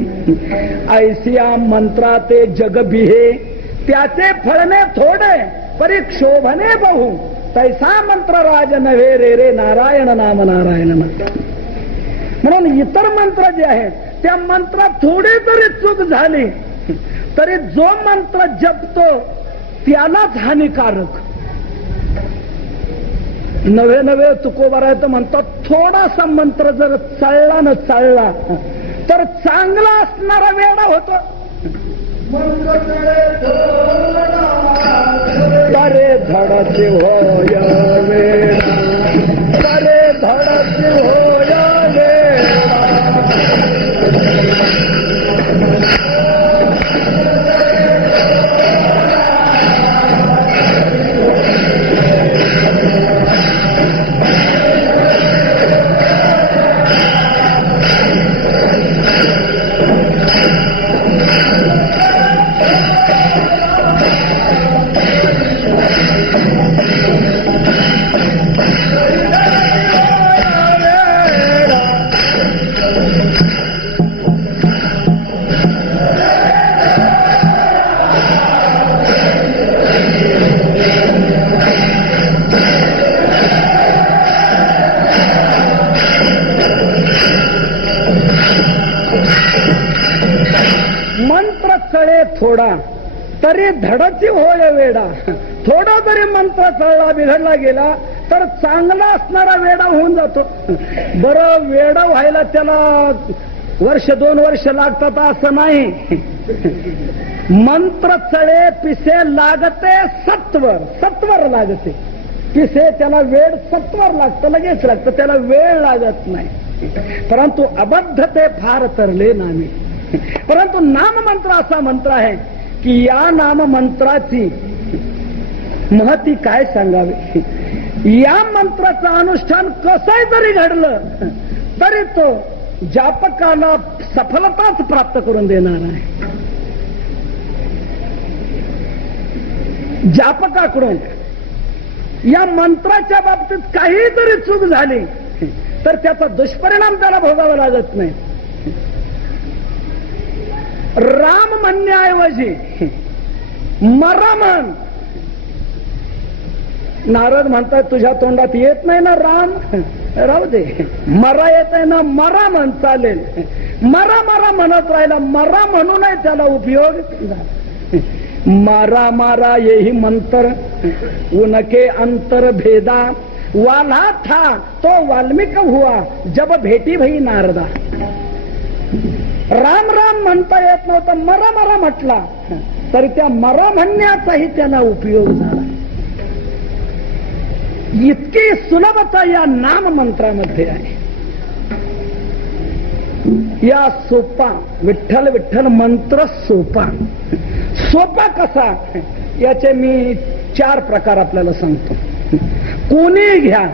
ऐसिया मंत्रा ते जग बिहे, त्याचे फळणे थोडे परी क्षोभने बहु, तैसा मंत्र राज नव्हे रे रे नारायण नाम नारायण. म्हणून इतर मंत्र जे आहेत त्या मंत्रात थोडी तरी चूक झाली तरी जो मंत्र जपतो त्यालाच हानिकारक. नवे नवे तुकोबारायचं म्हणतात थोडासा मंत्र जर चालला न चालला तर चांगला असणारा वेडा होतो. तारे धडाचे होय वेडा, तारे धडाचे होय वेडा. मंत्र चळे थोडा तरी धडाची होय वेडा. थोडा जरी मंत्र चळला बिघडला गेला तर चांगला असणारा वेडा होऊन जातो. बरं, वेडा व्हायला त्याला 1-2 वर्ष लागतात असं नाही. मंत्र चळे पिसे लागते सत्वर लागते. पिसे त्याला वेळ सत्वर लागतं, लगेच लागतं, त्याला वेळ लागत नाही. परंतु अबद्ध ते फार तरले नामे. परंतु नाम मंत्र असा मंत्र आहे की या नाम मंत्राची महती काय सांगावे. या मंत्राचं अनुष्ठान कसंही जरी घडलं तरी तो जापकाला सफलताच प्राप्त करून देणार आहे. जापकाकडून या मंत्राच्या बाबतीत काही जरी चूक झाली तर त्याचा दुष्परिणाम त्याला भोगावा लागत नाही. राम म्हणण्याऐवजी मरा म्हण. नारद म्हणतात तुझ्या तोंडात येत नाही ना राम, राहू दे. मरा येत आहे ना मरा म्हण चालेल. मरा मरा म्हणत राहिला, मरा म्हणूनही त्याला उपयोग झाला. मारा मारा येही मंत्र उनके अंतर भेदा, वाला था तो वाल्मिक हुआ जब भेटी भई नारदा. राम राम म्हणता येत नव्हतं, मरा मरा म्हटला तर त्या मरा म्हणण्याचाही त्याला उपयोग झाला. इतकी सुलभता या नाम मंत्रामध्ये आहे. या सोपा विठ्ठल विठ्ठल मंत्र सोपा. सोपा कसा याचे मी 4 प्रकार आपल्याला सांगतो. कोणी घ्या,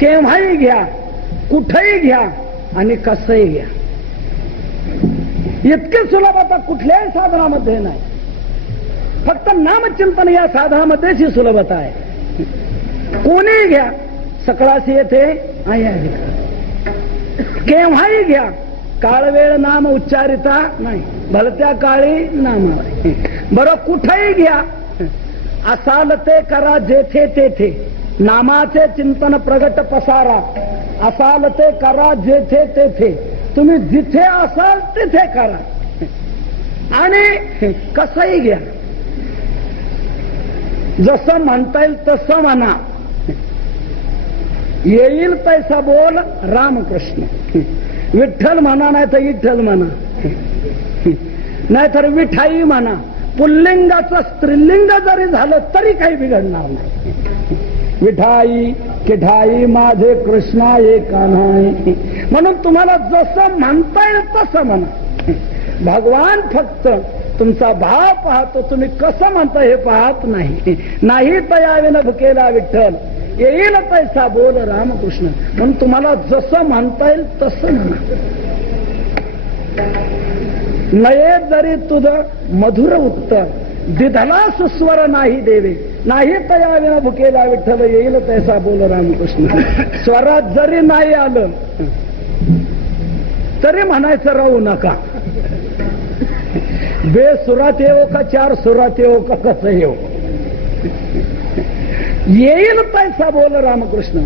केव्हाही घ्या, कुठेही घ्या आणि कसंही घ्या. इतकी सुलभता कुठल्याही साधनामध्ये नाही. फक्त नामचिंतन या साधनामध्येच ही सुलभता आहे. कोणी घ्या, सकळाशी येथे आहे. केव्हाही घ्या, काळ वेळ नाम उच्चारिता नाही, भलत्या काळी नाम. बरं कुठेही घ्या, असाल ते करा जेथे तेथे, नामाचे चिंतन प्रगट पसारा. असाल ते करा जेथे तेथे, तुम्ही जिथे असाल तिथे करा आणि कसंही घ्या. जसं म्हणता येईल तसं म्हणा. येईल तैसा बोल रामकृष्ण. विठ्ठल म्हणा नाही तर विठ्ठल म्हणा, नाहीतर विठाई म्हणा. पुल्लिंगाचं स्त्रीलिंग जरी झालं तरी काही बिघडणार नाही. विठाई किठाई माझे कृष्णा एका नाही. म्हणून तुम्हाला जसं म्हणता येईल तसं म्हणा. भगवान फक्त तुमचा भाव पाहतो, तुम्ही कसं म्हणता हे पाहत नाही. नाही तयावेन भुकेला विठ्ठल, येईल तैसा बोल रामकृष्ण. म्हणून तुम्हाला जसं म्हणता येईल तसं म्हणा. नये जरी तुझं मधुर उत्तर, दिधला सुस्वर नाही देवे. नाही तयावेन भुकेला विठ्ठल, येईल तैसा बोल रामकृष्ण. स्वरात जरी नाही आलं तरी म्हणायचं राहू नका. बेसुरात येऊ का 4 सुरात येऊ का कसं येऊ, येईल पैसा बोल रामकृष्ण.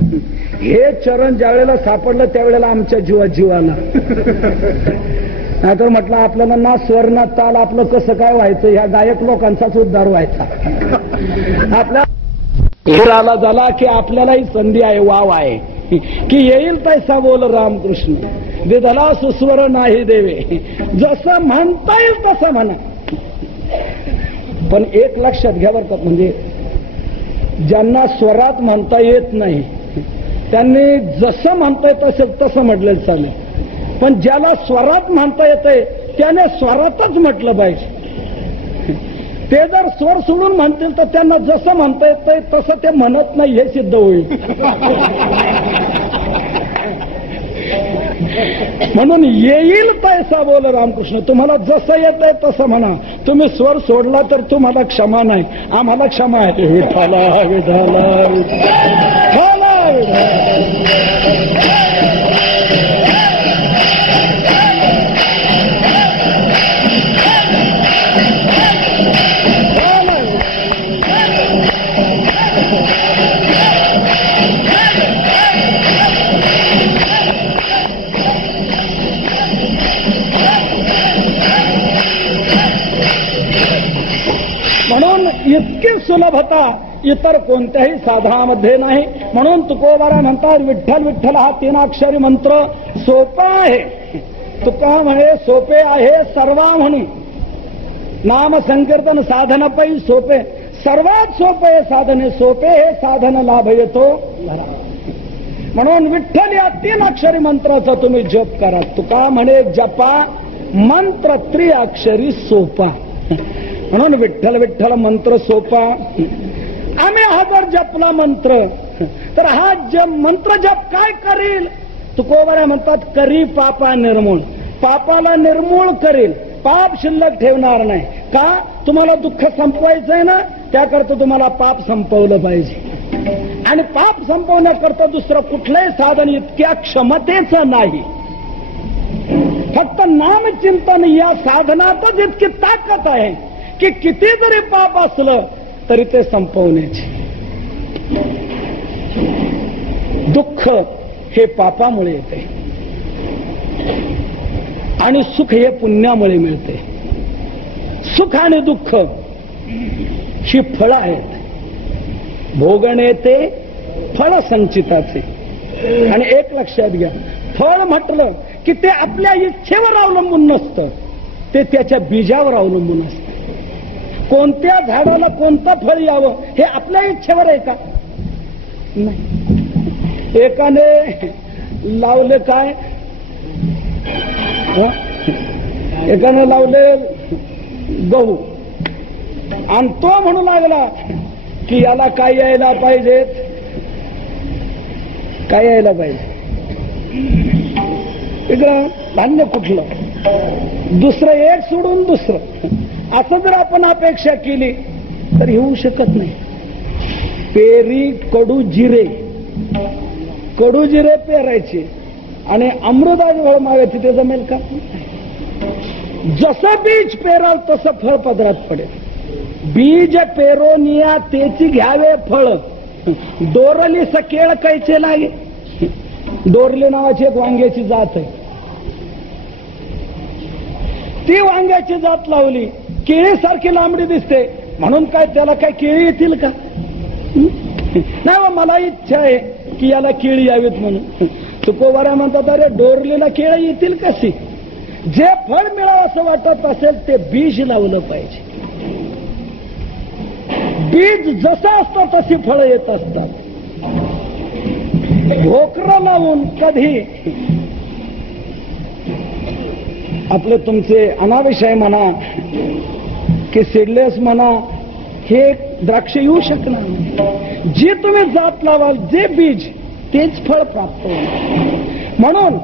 हे चरण ज्या वेळेला सापडलं त्यावेळेला आमच्या जीवाला. नाहीतर म्हटलं आपल्याला ना स्वर ना ताल, आपलं कसं काय व्हायचं. ह्या गायक लोकांचाच उद्धार व्हायचा. आपल्या हिराला झाला की आपल्यालाही संधी आहे, वाव आहे की येईल पैसा बोल रामकृष्ण. विधला सुस्वर नाही देवे. जसं म्हणता येईल तसं म्हणा. पण एक लक्षात घ्या बरं का, म्हणजे ज्यांना स्वरात म्हणता येत नाही त्यांनी जसं म्हणता येत तसं म्हटलं चालेल. पण ज्याला स्वरात म्हणता येतंय त्याने स्वरातच म्हटलं पाहिजे. ते जर स्वर सोडून म्हणतील तर त्यांना जसं म्हणता येतंय तसं ते म्हणत नाही हे सिद्ध होईल. म्हणून येईल पैसा बोल रामकृष्ण. तुम्हाला जसं येतंय तसं म्हणा. तुम्ही स्वर सोडला तर तुम्हाला क्षमा नाही, आम्हाला क्षमा आहे. विठाला विठाला विठाला म्हणून इतकी सुलभता इतर कोणत्याही साधनामध्ये नाही. म्हणून तुकोबारा म्हणतात विठ्ठल विठ्ठल हा 3 अक्षरी मंत्र सोपा आहे. तुका म्हणे सोपे आहे सर्वा म्हणे. नाम संकीर्तन साधन पै सोपे, सर्वात सोपे साधने सोपे हे साधन लाभ येतो. म्हणून विठ्ठल या 3 अक्षरी मंत्राचा तुम्ही जप करा. तुका म्हणे जपा मंत्र 3 अक्षरी सोपा. म्हणून विठ्ठल विठ्ठल मंत्र सोपा. आम्ही हा जर जपला मंत्र तर हा मंत्र जप काय करील. तुकोबारा म्हणतात करी पापा निर्मूळ. पापाला निर्मूळ करेल, पाप शिल्लक ठेवणार नाही. का तुम्हाला दुःख संपवायचंय ना, त्याकरता तुम्हाला पाप संपवलं पाहिजे. आणि पाप संपवण्याकरता दुसरं कुठलंही साधन इतक्या क्षमतेचं नाही. फक्त नामचिंतन या साधनातच इतकी ताकद आहे की किती जरी पाप असलं तरी ते संपवण्याचे. दुःख हे पापामुळे येते. आणि सुख हे पुण्यामुळे मिळते. सुख आणि दुःख ही फळं आहेत, भोगणे ते फळ संचिताचे. आणि एक लक्षात घ्या, फळ म्हटलं की ते आपल्या इच्छेवर अवलंबून नसतं, ते त्याच्या बीजावर अवलंबून असतं. कोणत्या झाडाला कोणतं फळ यावं हे आपल्या इच्छेवर आहे का? नाही. एकाने लावले काय, एकाने लावले गहू आणि तो म्हणू लागला की याला काय यायला पाहिजेत, काय यायला पाहिजे, इकडं धान्य कुठलं, दुसरं एक सोडून दुसरं, असं जर आपण अपेक्षा केली तर येऊ शकत नाही. पेरी कडू जिरे पेरायचे आणि अमृताची फळ मागायची, ते जमेल का? जसं बीज पेराल तसं फळ पदरात पडेल. बीज पेरोनिया तेची घ्यावे फळ, डोरली सकेळ कैचे लागे. डोरली नावाची एक वांग्याची जात आहे, ती वांग्याची जात लावली, केळीसारखी लांबडी दिसते म्हणून काय त्याला काय केळी येतील का? नाही, मला इच्छा आहे की याला केळी यावीत म्हणून. तुकोबाऱ्या म्हणतात अरे डोरलेला केळी येतील कशी? जे फळ मिळावं असं वाटत असेल ते बीज लावलं पाहिजे. बीज जसं असतं तशी फळं येत असतात. भोकरं लावून कधी आपले तुमचे अनाविषय म्हणा की सीडलेस म्हणा, हे द्राक्ष येऊ शकणार नाही. जे तुम्ही जात लावाल, जे बीज, तेच फळ प्राप्त होईल. म्हणून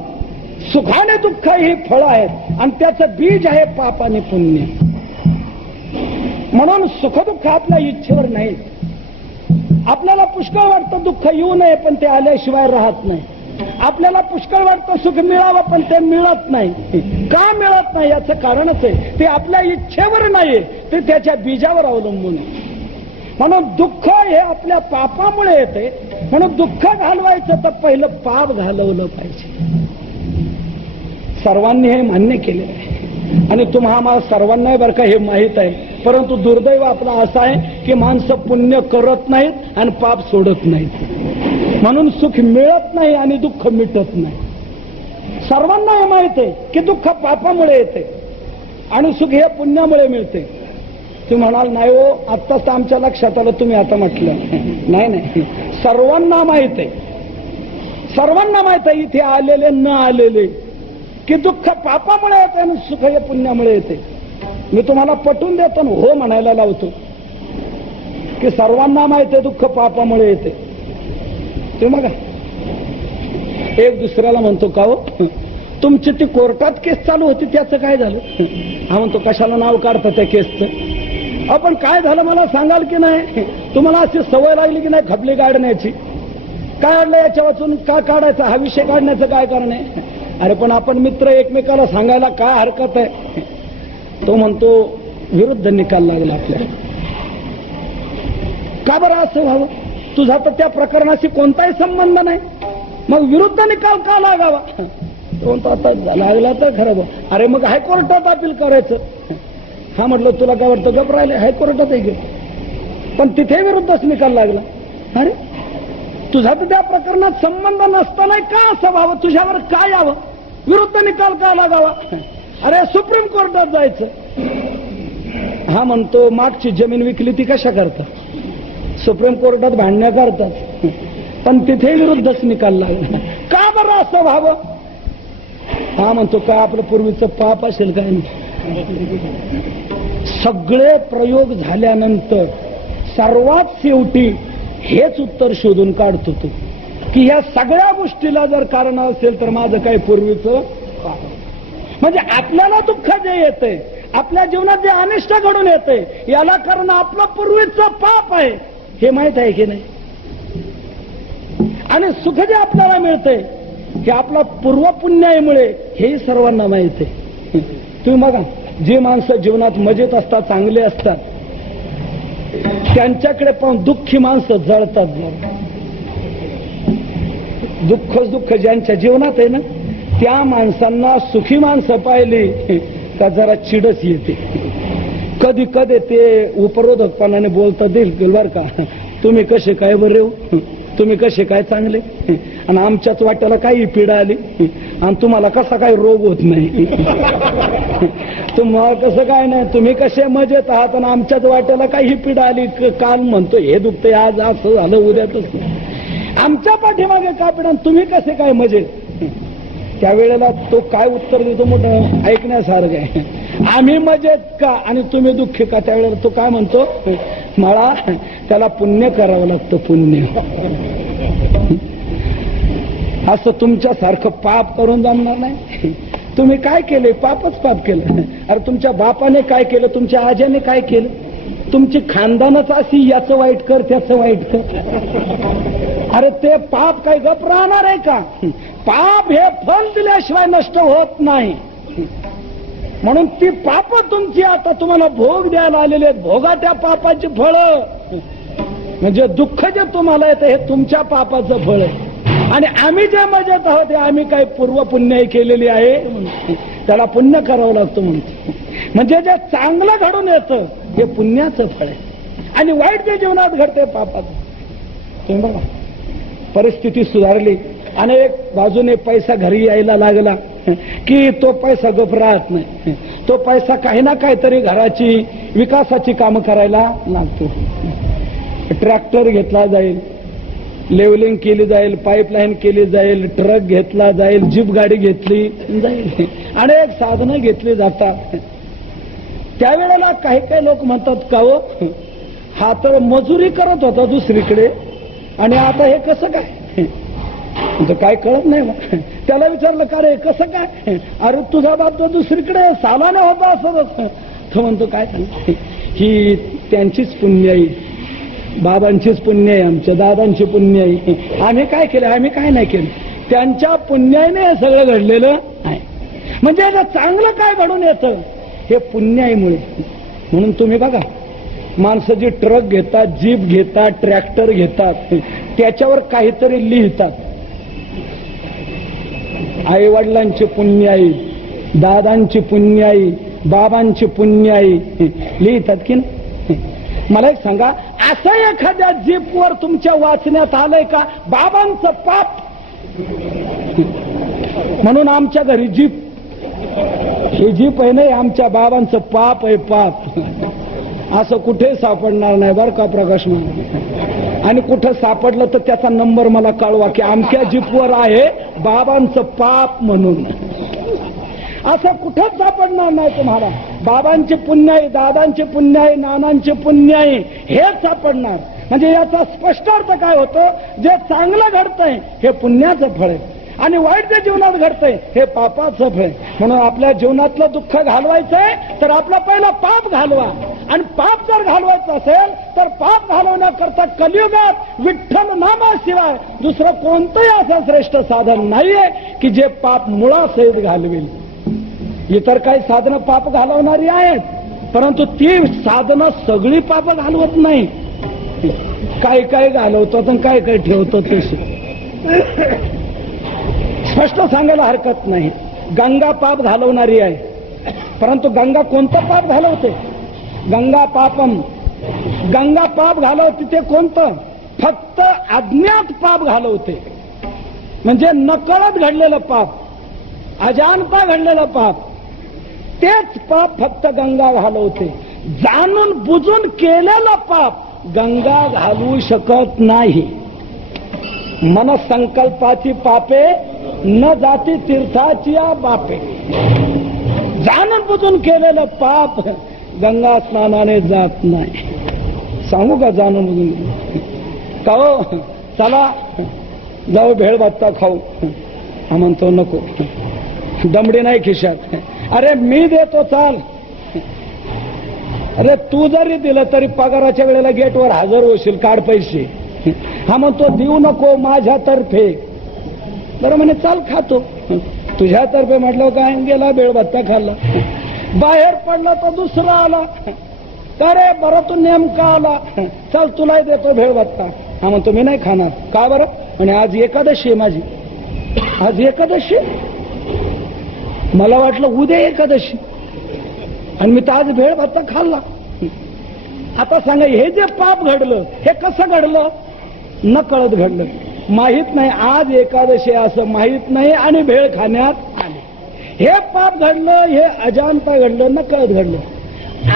सुखाने दुःख ही फळं आहेत आणि त्याचं बीज आहे पाप आणि पुण्य. म्हणून सुखदुःख आपल्या इच्छेवर नाही. आपल्याला पुष्कळ वाटतं दुःख येऊ नये पण ते आल्याशिवाय राहत नाही. आपल्याला पुष्कळ वाटतं सुख मिळावं पण ते मिळत नाही. का मिळत नाही याचं कारणच आहे ते आपल्या इच्छेवर नाहीये, ते त्याच्या बीजावर अवलंबून आहे. म्हणून दुःख हे आपल्या पापामुळे येते. म्हणून दुःख घालवायचं तर पहिलं पाप घालवलं पाहिजे. सर्वांनी हे मान्य केलेलं आहे आणि तुम्हाला सर्वांना बरं का हे माहीत आहे. परंतु दुर्दैव आपला असं आहे की माणसं पुण्य करत नाहीत आणि पाप सोडत नाहीत, म्हणून सुख मिळत नाही आणि दुःख मिटत नाही. सर्वांना हे माहित आहे की दुःख पापामुळे येते आणि सुख हे पुण्यामुळे मिळते. तुम्ही म्हणाल नाही हो, आत्ताच आमच्या लक्षात आलं, तुम्ही आता म्हटलं. नाही, सर्वांना माहित आहे, सर्वांना माहित आहे, इथे आलेले न आलेले, की दुःख पापामुळे येते आणि सुख हे पुण्यामुळे येते. मी तुम्हाला पटवून देतो ना, हो म्हणायला लावतो की सर्वांना माहिती आहे दुःख पापामुळे येते. तुम्ही बघा, एक दुसऱ्याला म्हणतो का हो तुमची ती कोर्टात केस चालू होती त्याचं काय झालं? हा म्हणतो कशाला नाव काढतं त्या केसचं? आपण काय झालं मला सांगाल की नाही? तुम्हाला अशी सवय लागली की नाही खपली काढण्याची? काय अडलं याच्या वाचून का काढायचा? हा विषय काढण्याचं काय कारण आहे? अरे पण आपण मित्र एकमेकाला सांगायला काय हरकत आहे? तो म्हणतो विरुद्ध निकाल लागला आपल्याला. का बरं असं व्हावं? तुझा तर त्या प्रकरणाशी कोणताही संबंध नाही, मग विरुद्ध निकाल का लागावा? तो म्हणतो आता लागला तर खरं बा. अरे मग हायकोर्टात अपील करायचं. हा म्हटलं तुला काय वाटतं? गप राहिले, हायकोर्टातही गेलो पण तिथे विरुद्धच निकाल लागला. अरे तुझा तर त्या प्रकरणात संबंध नसताना का असं व्हावं? तुझ्यावर काय यावं? विरुद्ध निकाल का लागावा? अरे सुप्रीम कोर्टात जायचं. हा म्हणतो मागची जमीन विकली ती कशा करता? सुप्रीम कोर्टात भांडण्या करतात, पण तिथे विरुद्धच निकाल लागला. का बरं असं व्हावं? हा म्हणतो का आपलं पूर्वीचं पाप असेल काय? सगळे प्रयोग झाल्यानंतर सर्वात शेवटी हेच उत्तर शोधून काढतो तू की या सगळ्या गोष्टीला जर कारण असेल तर माझं काही पूर्वीचं पाप. म्हणजे आपल्याला दुःख जे येतंय, आपल्या जीवनात जे अनिष्ट घडून येते, याला कारण आपलं पूर्वीचं पाप आहे हे माहित आहे की नाही? आणि सुख जे आपल्याला मिळतंय हे आपला पूर्वपुण्यामुळे हेही सर्वांना माहित आहे. तुम्ही बघा, जे माणसं जीवनात मजेत असतात, चांगले असतात, त्यांच्याकडे पण दुःखी माणसं जळतात. दुःख ज्यांच्या जीवनात आहे ना त्या माणसांना सुखी माणसं पाहिली का जरा चिडच येते. कधी कधी ते उपरोधकपणाने बोलता देईल बर का, तुम्ही कसे काय बरे हो, तुम्ही कसे काय चांगले, आणि आमच्याच वाट्याला काही पिढा आली आणि तुम्हाला कसा काय रोग होत नाही, तुम्हाला कसं काय नाही, तुम्ही कसे मजेत आहात आणि आमच्याच वाट्याला काही पिढा आली, काल म्हणतो हे दुखते, आज असं झालं, उद्या तसं, आमच्या पाठीमागे का पिढा, तुम्ही कसे काय मजेत. त्यावेळेला तो काय उत्तर देतो मोठं ऐकण्यासारखं आहे, आम्ही मजेत का आणि तुम्ही दुःखी का. त्यावेळेला तो काय म्हणतो, मला त्याला पुण्य करावं लागतं, पुण्य. असं तुमच्यासारखं पाप करून जमणार नाही. तुम्ही काय केले, पापच पाप केलं. अरे तुमच्या बापाने काय केलं, तुमच्या आज्याने काय केलं, तुमची खानदानच अशी, याचं वाईट कर त्याचं वाईट कर. अरे ते पाप काय गप राहणार आहे का. पाप हे फल दिल्याशिवाय नष्ट होत नाही. म्हणून ती पाप तुमची आता तुम्हाला भोग द्यायला आलेले आहेत, भोगा त्या पापाची फळं. म्हणजे दुःख जे तुम्हाला येतं हे तुमच्या पापाचं फळ आहे. आणि आम्ही जे मजेत आहोत ते आम्ही काही पूर्व पुण्य केलेली आहे, त्याला पुण्य करावं लागतं म्हणतो. म्हणजे जे चांगलं घडून येतं हे पुण्याचं फळ आहे, आणि वाईट जे जीवनात घडते पापाचं. तुम्ही बघा, परिस्थिती सुधारली आणि एक बाजूने पैसा घरी यायला लागला की तो पैसा गप राहत नाही, तो पैसा काही ना काहीतरी घराची विकासाची कामं करायला लागतो. ट्रॅक्टर घेतला जाईल, लेवलिंग केली जाईल, पाईपलाईन केली जाईल, ट्रक घेतला जाईल, जीप गाडी घेतली जाईल, अनेक साधनं घेतली जातात. त्यावेळेला काही काही लोक म्हणतात का हो, हा तर मजुरी करत होता दुसरीकडे आणि आता हे कसं काय, काय कळत नाही मग. त्याला विचारलं का रे कसं काय, अरे तुझा बाप तर दुसरीकडे सालाने होता असं. तो म्हणतो काय ही त्यांचीच पुण्य आहे, बाबांचीच पुण्य आहे, आमच्या दादांची पुण्य आहे. आम्ही काय केलं, आम्ही काय नाही केलं, त्यांच्या पुण्याने हे सगळं घडलेलं आहे. म्हणजे चांगलं काय घडून येतं हे पुण्याईमुळे. म्हणून तुम्ही बघा, माणसं जी ट्रक घेतात, जीप घेतात, ट्रॅक्टर घेतात, त्याच्यावर काहीतरी लिहितात, आई वडिलांची पुण्याई, दादांची पुण्याई, बाबांची पुण्याई लिहितात की नाही. मला एक सांगा, असं एखाद्या जीपवर तुमच्या वाचण्यात आलंय का बाबांचं पाप म्हणून आमच्या घरी जीप, हे जीप आहे नाही, आमच्या बाबांचं पाप आहे, पाप. असं कुठे सापडणार नाही बरं का प्रकाश म्हणून. आणि कुठं सापडलं तर त्याचा नंबर मला कळवा की आमच्या जीपवर आहे बाबांचं पाप म्हणून. असं कुठंच सापडणार नाही तुम्हाला. बाबांची पुण्य आहे, दादांची पुण्य आहे, नानांची पुण्य आहे, हेच सापडणार. म्हणजे याचा स्पष्ट अर्थ काय होतो, जे चांगलं घडतंय हे पुण्याचं फळ आहे आणि वाईट जे जीवनात घडतंय हे पापाचं फळ आहे. म्हणून आपल्या जीवनातलं दुःख घालवायचंय तर आपला पहिला पाप घालवा. आणि पाप जर घालवायचं असेल तर पाप घालवण्याकरता कलियुगात विठ्ठल नामाशिवाय दुसरं कोणतंही असं श्रेष्ठ साधन नाहीये की जे पाप मुळासहित घालवेल. इतर काही साधनं पाप घालवणारी आहेत, परंतु ती साधनं सगळी पाप घालवत नाही. काही काही घालवतात आणि काही काही ठेवतात. तसे स्पष्ट सांगायला हरकत नाही. गंगा पाप घालवणारी आहे, परंतु गंगा कोणतं पाप घालवते, गंगा पापम, गंगा पाप घालवते ते कोणतं, फक्त अज्ञात पाप घालवते. म्हणजे नकळत घडलेलं पाप, अजाणता घडलेलं पाप, तेच पाप फक्त गंगा घालवते. जाणून बुजून केलेलं पाप गंगा घालवू शकत नाही. मनसंकल्पाची पापे न जाती तीर्थाची बापे. जाणून बुजून केलेलं पाप गंगा स्नानाने जात नाही. सांगू का जाणून बुजून का हो, चला जाऊ भेळ भत्ता खाऊ. हा म्हणतो नको, दमडी नाही खिशात. अरे मी देतो चाल. अरे तू जरी दिलं तरी पगाराच्या वेळेला गेटवर हजर होशील, काढ पैसे. हा म्हणतो देऊ नको माझ्यातर्फे. बरं म्हणे चाल खातो. तुझ्यातर्फे म्हटलं काय, गेला भेळ भत्ता खाल्ला. बाहेर पडला तर दुसरा आला, अरे बरं तू नेमका आला, चल तुलाही देतो भेळ भत्ता. हा म्हणतो मी नाही खाणार. का बरं, आणि आज एकादशी आहे माझी, आज एकादशी. मला वाटलं उद्या एकादशी आणि मी तर आज भेळ भात खाल्ला. आता सांगा हे जे पाप घडलं हे कसं घडलं? न कळत घडलं. माहित नाही आज एकादशी असं माहित नाही आणि भेळ खाण्यात आले. हे पाप घडलं, हे अजाणता घडलं, न कळत घडलं.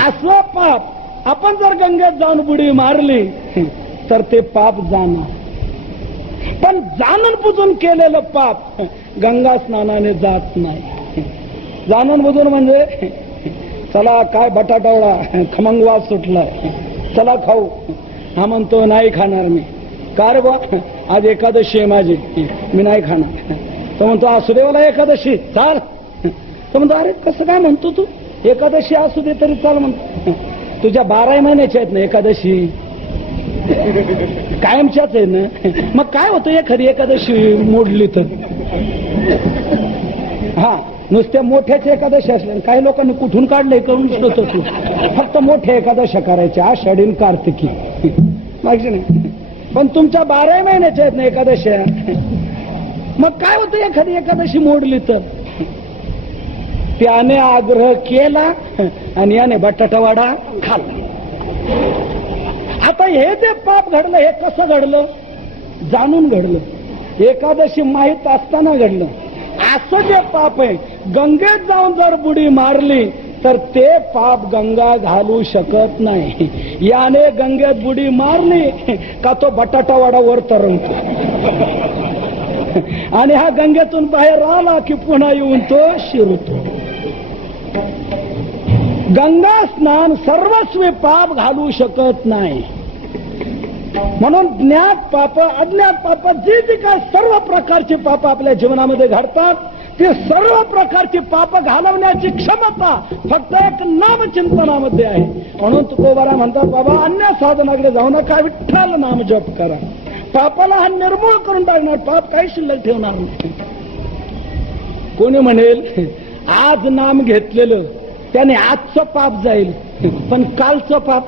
असं पाप आपण जर गंगेत जाऊन बुडी मारली तर ते पाप जाणार. पण जाणून बुजून केलेलं पाप गंगा स्नानाने जात नाही. जाणून बुजून म्हणजे चला काय बटाटावडा खमंग वास सुटला, चला खाऊ. हा म्हणतो नाही खाणार मी. का रे बा? आज एकादशी आहे माझी, मी नाही खाणार. तो म्हणतो असू दे मला एकादशी चाल. तो म्हणतो अरे कसं काय म्हणतो तू? एकादशी असू दे तरी चाल म्हणतो. तुझ्या 12 महिन्याच्या आहेत ना एकादशी, कायमच्याच आहे ना. मग काय होतं एखादी एकादशी मोडली तर? हा नुसत्या मोठ्याच्या एकादशी असल्या. काही लोकांनी कुठून काढलंय करून होतो तू. फक्त मोठ्या एकादशा करायच्या आषाढी आणि कार्तिकी, माहिती नाही. पण तुमच्या 12 महिन्याच्या आहेत ना एकादशा. मग काय होतं एखादी एकादशी मोडली तर? त्याने आग्रह केला आणि याने बटाटा वडा खाल्ला. आता हे जे पाप घडलं हे कसं घडलं? जाणून घडलं. एकादशी माहित असताना घडलं. असं जे पाप आहे गंगेत जाऊन जर बुडी मारली तर ते पाप गंगा घालू शकत नाही. याने गंगेत बुडी मारली का तो बटाटा वडा वर तरंगतो आणि हा गंगेतून बाहेर आला की पुन्हा येऊन तो शिरतो. गंगा स्नान सर्वस्वी पाप घालू शकत नाही. म्हणून ज्ञात पाप अज्ञात पाप जी जी काय सर्व प्रकारची पाप आपल्या जीवनामध्ये घडतात ते सर्व प्रकारची पाप घालवण्याची क्षमता फक्त एक नामचिंतनामध्ये आहे. म्हणून तुकोबारा म्हणतात बाबा अन्य साधनाकडे जाऊ नका, विठ्ठल नाम जप करा. पापाला हा निर्मूळ करून टाकणार, पाप काही शिल्लक ठेवणार नाही. कोणी म्हणेल आज नाम घेतलेलं त्याने आजचं पाप जाईल, पण कालचं पाप,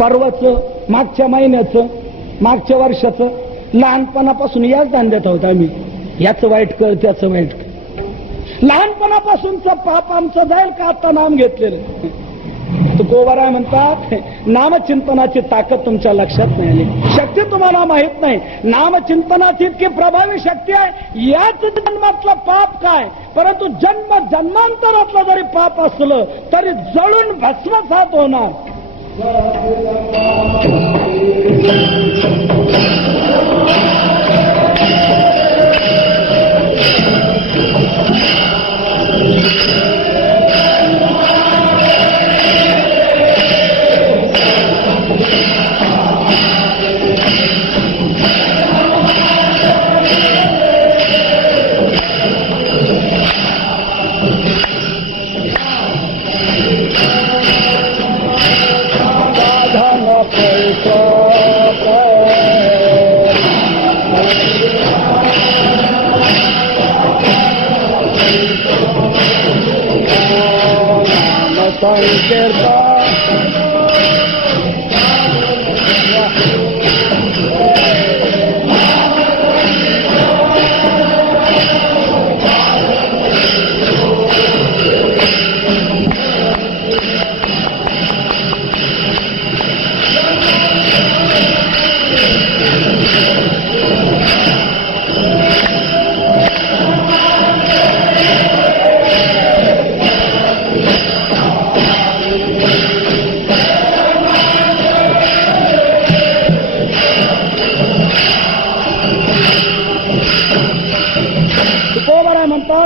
परवाचं, मागच्या महिन्याचं, मागच्या वर्षाचं, लहानपणापासून याच धंद्यात आहोत आम्ही. याचं वाईट कर त्याचं वाईट कर. लहानपणापासूनचं पाप आमचं जाईल का आता नाम घेतलेलं? तुकोबाराय म्हणतात नामचिंतनाची ताकद तुमच्या लक्षात नाही आली, शक्ती तुम्हाला माहित नाही. नामचिंतनाची इतकी प्रभावी शक्ती आहे. याच जन्मातलं पाप काय, परंतु जन्म जन्मांतरातलं जरी पाप असलं तरी जळून भस्मसात होणार.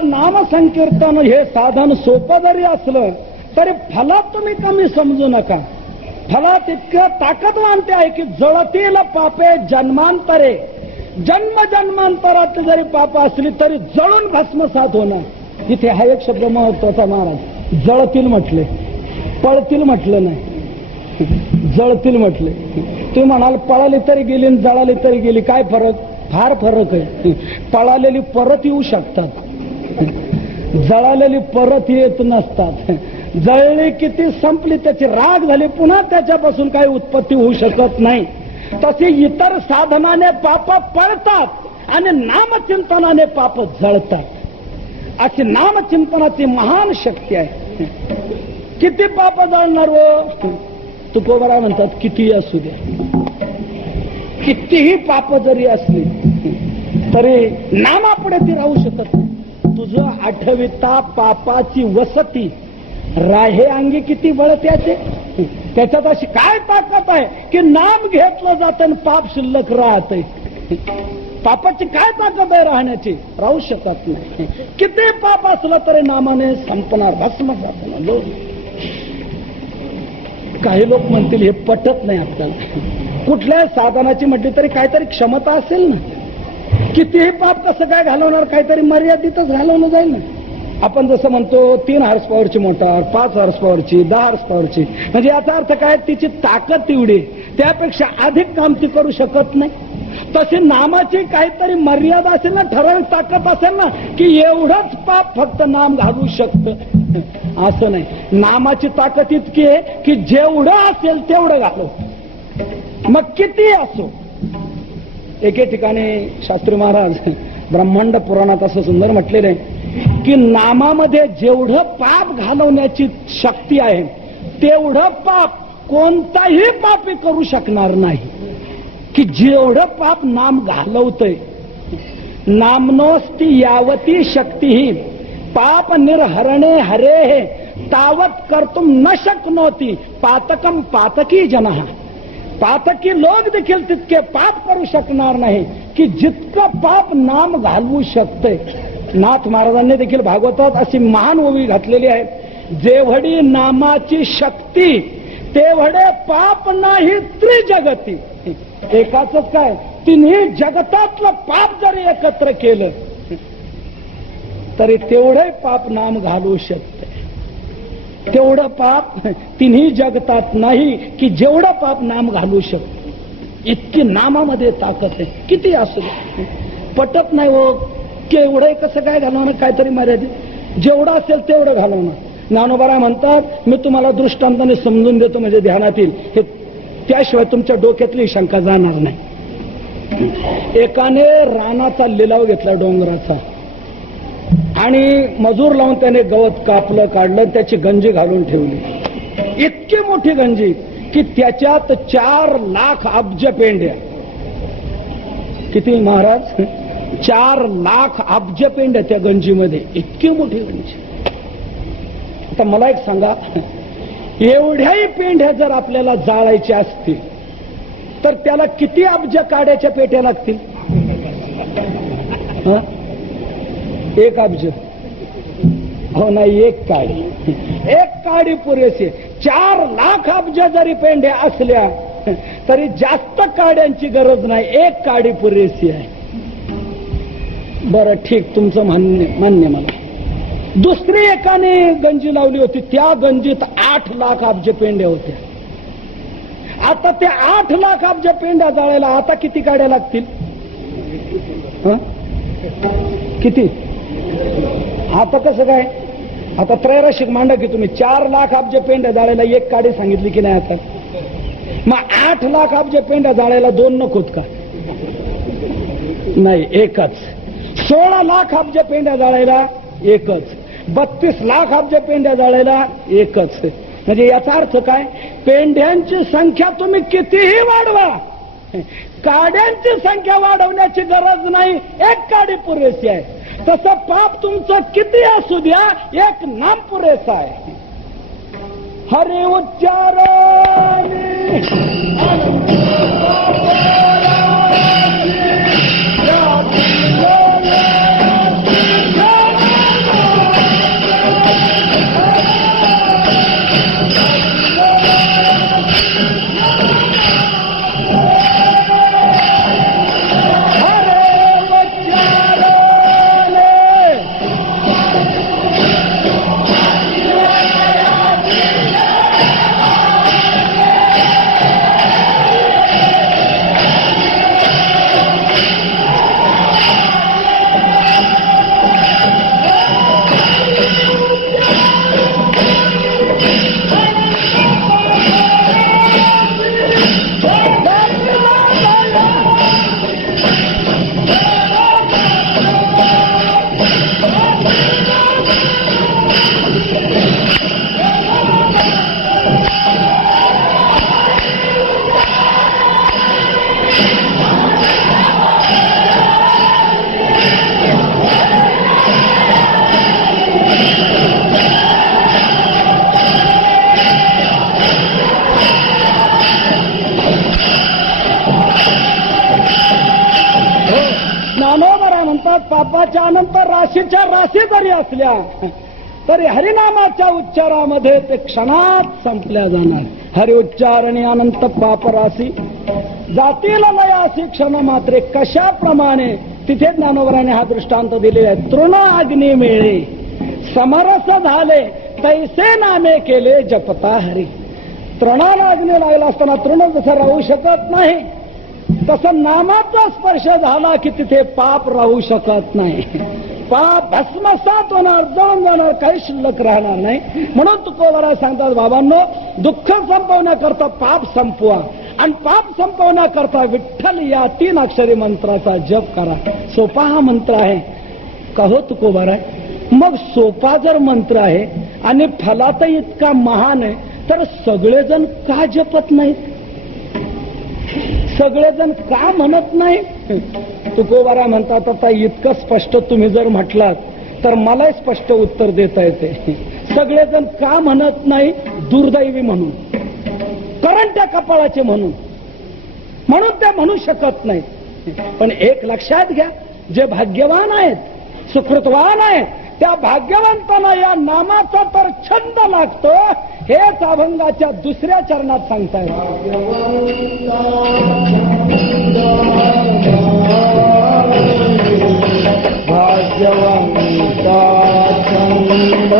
नामसंकीर्तन हे साधन सोपं जरी असलं तरी फलात तुम्ही कमी समजू नका. फलात इतकं ताकदवान ते आहे की जळतील पापे जन्मांतरे, जन्म जन्मांतरात जरी पाप असली तरी जळून भस्मसात होणार. इथे हा एक शब्द महत्वाचा महाराज, जळतील म्हटले, पळतील म्हटलं नाही, जळतील म्हटले. तुम्ही म्हणाल पळाली तरी गेली आणि जळाली तरी गेली, काय फरक? फार फरक आहे. पळालेली परत येऊ शकतात, जळालेली परत येत नसतात. जळली किती संपली, त्याची राग झाली, पुन्हा त्याच्यापासून काही उत्पत्ती होऊ शकत नाही. तसे इतर साधनाने पाप पळतात आणि नामचिंतनाने पाप जळतात. अशी नामचिंतनाची महान शक्ती आहे. किती पाप जाळणार व तुकोबरा म्हणतात किती असू द्या, कितीही पाप जरी असली तरी नामापुढे ती राहू शकत नाही. तुझं आठविता पापाची वसती राहे अंगी किती बळ त्याचे. त्याच्यात अशी काय ताकद आहे की नाम घेतलं जातं आणि पाप शिल्लक राहत. पापाची काय ताकद आहे राहण्याची? राहू शकत नाही. किती पाप असलं तरी नामाने संपणार, भस्म जाणार. काही लोक म्हणतील हे पटत नाही आपल्याला. कुठल्याही साधनाची म्हटली तरी काहीतरी क्षमता असेल ना. कितीही पाप कसं काय घालवणार? काहीतरी मर्यादितच घालवलं जाईल ना. आपण जसं म्हणतो 3 हॉर्स पॉवरची मोटार, 5 हॉर्स पॉवरची, 10 हॉर्स पॉवरची, म्हणजे याचा अर्थ काय? तिची ताकद तेवढी, त्यापेक्षा अधिक काम ती करू शकत नाही. तशी नामाची काहीतरी मर्यादा असेल ना, ठराविक ताकद असेल ना, की एवढंच पाप फक्त नाम घालवू शकतं. असं नाही. नामाची ताकद इतकी आहे की जेवढं असेल तेवढं घालव, मग किती असो. एके ठिकाणी शास्त्री महाराज ब्रह्मांड पुराणात असं सुंदर म्हटलेलं आहे की नामामध्ये जेवढं पाप घालवण्याची शक्ती आहे तेवढं पाप कोणताही पापी करू शकणार नाही. की जेवढं पाप नाम घालवतंय. नामनोस्ती यावती शक्ती ही पाप निर्हरणे हरे तावत कर्तुम न शक्नोती पातकम पातकी जनः. पातकी लोक देखील तितके पाप करू शकणार नाही की जितकं पाप नाम घालवू शकते. नाथ महाराजांनी देखील भागवतात अशी महान ओवी घातलेली आहे. जेवढी नामाची शक्ती तेवढे पाप नाही त्रिजगती. एकाच काय, तिन्ही जगतातलं पाप जरी एकत्र केलं तरी तेवढे पाप नाम घालवू शकते. तेवढं पाप तिन्ही जगतात नाही की जेवढं पाप नाम घालू शकतो. इतकी नामामध्ये ताकद आहे. किती असू दे. पटत नाही हो की एवढं कसं काय घालवणं, काहीतरी मर्यादित जेवढं असेल तेवढं घालवणं. ज्ञानोबा म्हणतात मी तुम्हाला दृष्टांताने समजून देतो म्हणजे ध्यानात येईल हे, त्याशिवाय तुमच्या डोक्यातली शंका जाणार नाही. एकाने रानाचा लिलाव घेतला डोंगराचा आणि मजूर लावून त्याने गवत कापलं, काढलं, त्याची गंजी घालून ठेवली. इतकी मोठी गंजी की त्याच्यात 4 लाख अब्ज पेंड्या. किती महाराज? 4 लाख अब्ज पेंड्या त्या गंजीमध्ये. इतकी मोठी गंजी. आता मला एक सांगा, एवढ्याही पेंढ्या जर आपल्याला जाळायच्या असतील तर त्याला किती अब्ज काड्याच्या पेट्या लागतील? 1 अब्ज? हो नाही, 1 काडी. 1 काडी पुरेसे. 4 लाख अब्ज जरी पेंढ्या असल्या तरी जास्त काड्यांची गरज नाही, 1 काडी पुरेशी आहे. बरं ठीक, तुमचं मान्य मला. दुसरी एकाने गंजी लावली होती, त्या गंजीत 8 लाख अब्ज पेंड्या होत्या. आता त्या 8 लाख अब्ज पेंड्या जाळायला आता किती काड्या लागतील? किती? आता कसं काय? आता त्रैराशिक मांडा की तुम्ही 4 लाख अब्ज पेंड्या जाळायला 1 काडी सांगितली की नाही? आता मग 8 लाख अब्ज पेंड्या जाळायला 2 नकोत का? नाही, 1च. 16 लाख अब्ज पेंड्या जाळायला 1च. 32 लाख अब्ज पेंड्या जाळायला 1च. म्हणजे याचा अर्थ काय? पेंढ्यांची संख्या तुम्ही कितीही वाढवा, काड्यांची संख्या वाढवण्याची गरज नाही, 1 काडी पुरेशी आहे. तसं पाप तुमचं किती असू द्या, 1 नाम पुरेसा आहे. हरे उच्चाराने म्हणतात पापाच्या अनंत राशीच्या राशी जरी असल्या तरी हरिनामाच्या उच्चारामध्ये ते क्षणात संपल्या जाणार. हरि उच्चार आणि अनंत पाप राशी जातील लयासी क्षण मात्रे. कशाप्रमाणे तिथे ज्ञानोबराने हा दृष्टांत दिले आहे. तृण अग्नी मिळे समरस झाले तैसे नामे केले जपता हरी. तृणाला अग्नी लागला असताना तृण जसं राहू शकत नाही तसं नामाचा स्पर्श झाला की तिथे पाप राहू शकत नाही. पाप भस्मसात होणार, जळून जाणार, काही शिल्लक राहणार नाही. म्हणून तुकोबाराय सांगतात बाबांनो, दुःख संपवण्याकरता पाप संपवा आणि पाप संपवण्याकरता विठ्ठल या 3 अक्षरी मंत्राचा जप करा. सोपा हा मंत्र आहे का हो तुकोबाराय? मग सोपा जर मंत्र आहे आणि फलात इतका महान आहे तर सगळेजण का जपत नाहीत? सगळेजण का म्हणत नाही? तुकोबाराय म्हणतात आता इतकं स्पष्ट तुम्ही जर म्हटलात तर मला स्पष्ट उत्तर देता येते. सगळेजण का म्हणत नाही? दुर्दैवी म्हणून, करंट्या कपाळाचे म्हणून ते म्हणू शकत नाही. पण एक लक्षात घ्या, जे भाग्यवान आहेत, सुकृतवान आहेत, त्या भाग्यवंतांना या नामाचा तर छंद लागतो. हेच अभंगाच्या 2ऱ्या चरणात सांगताय. भाग्यवंता छंद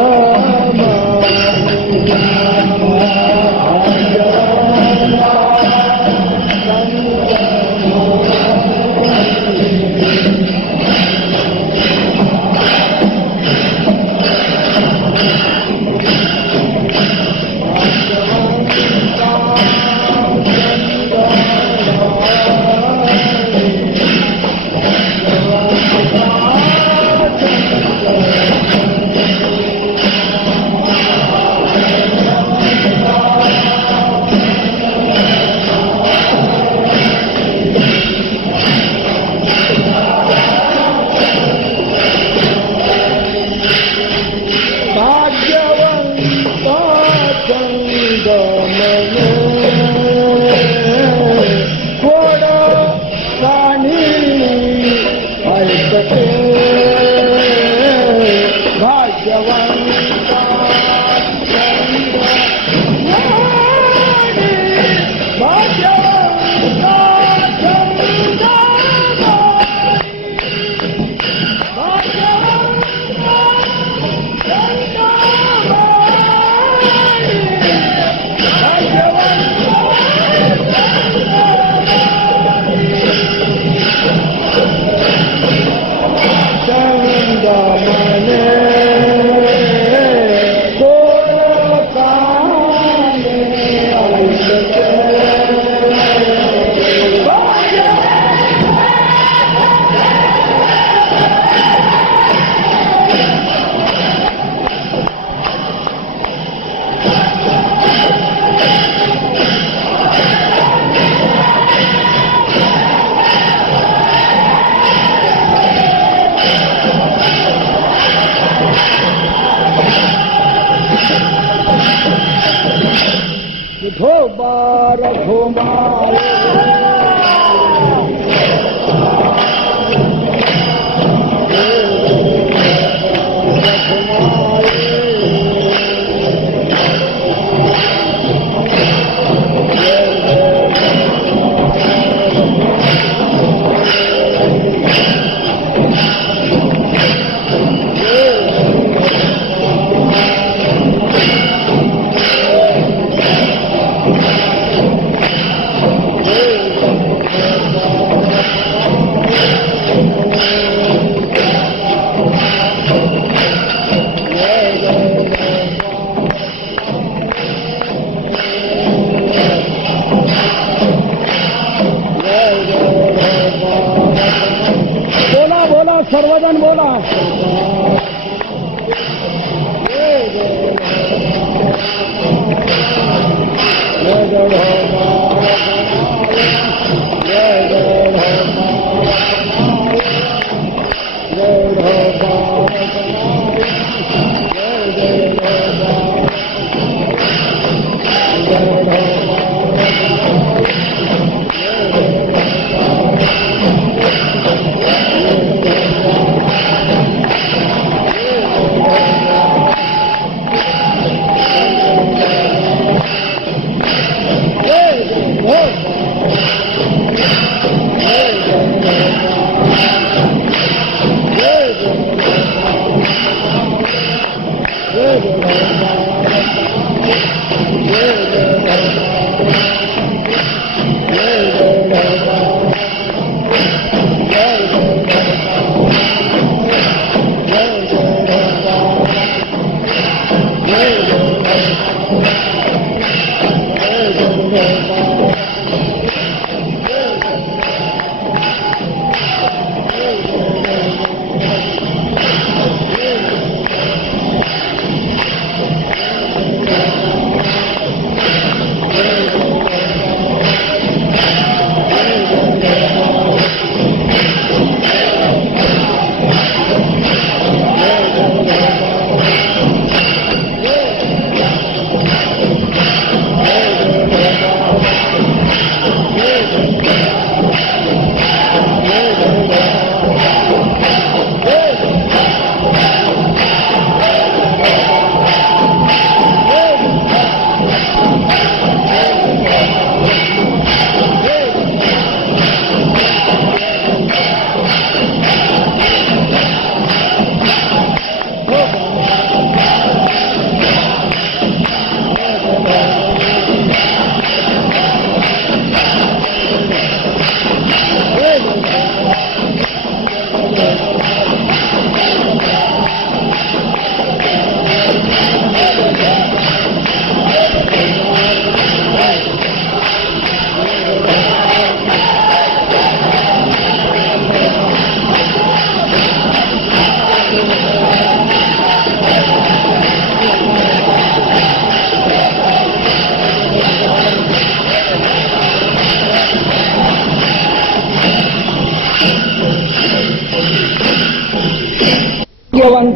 सर्वजण बोला.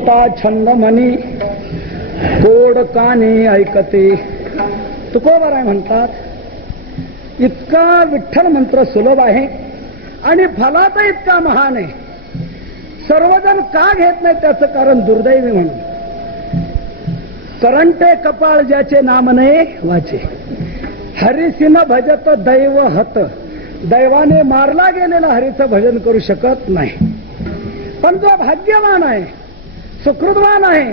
कोणता छंद म्हणी गोड कानी ऐकते. तुकोबाराय म्हणतात इतका विठ्ठल मंत्र सुलभ आहे आणि फलात इतका महान आहे. सर्वजण का घेत नाही त्याचं कारण दुर्दैवी म्हणून. करंटे कपाळ ज्याचे नाम नाही वाचे, हरिसिन भजत दैव हत. दैवाने मारला गेलेला हरीचं भजन करू शकत नाही. पण जो भाग्यवान आहे, सुकृतवान आहे,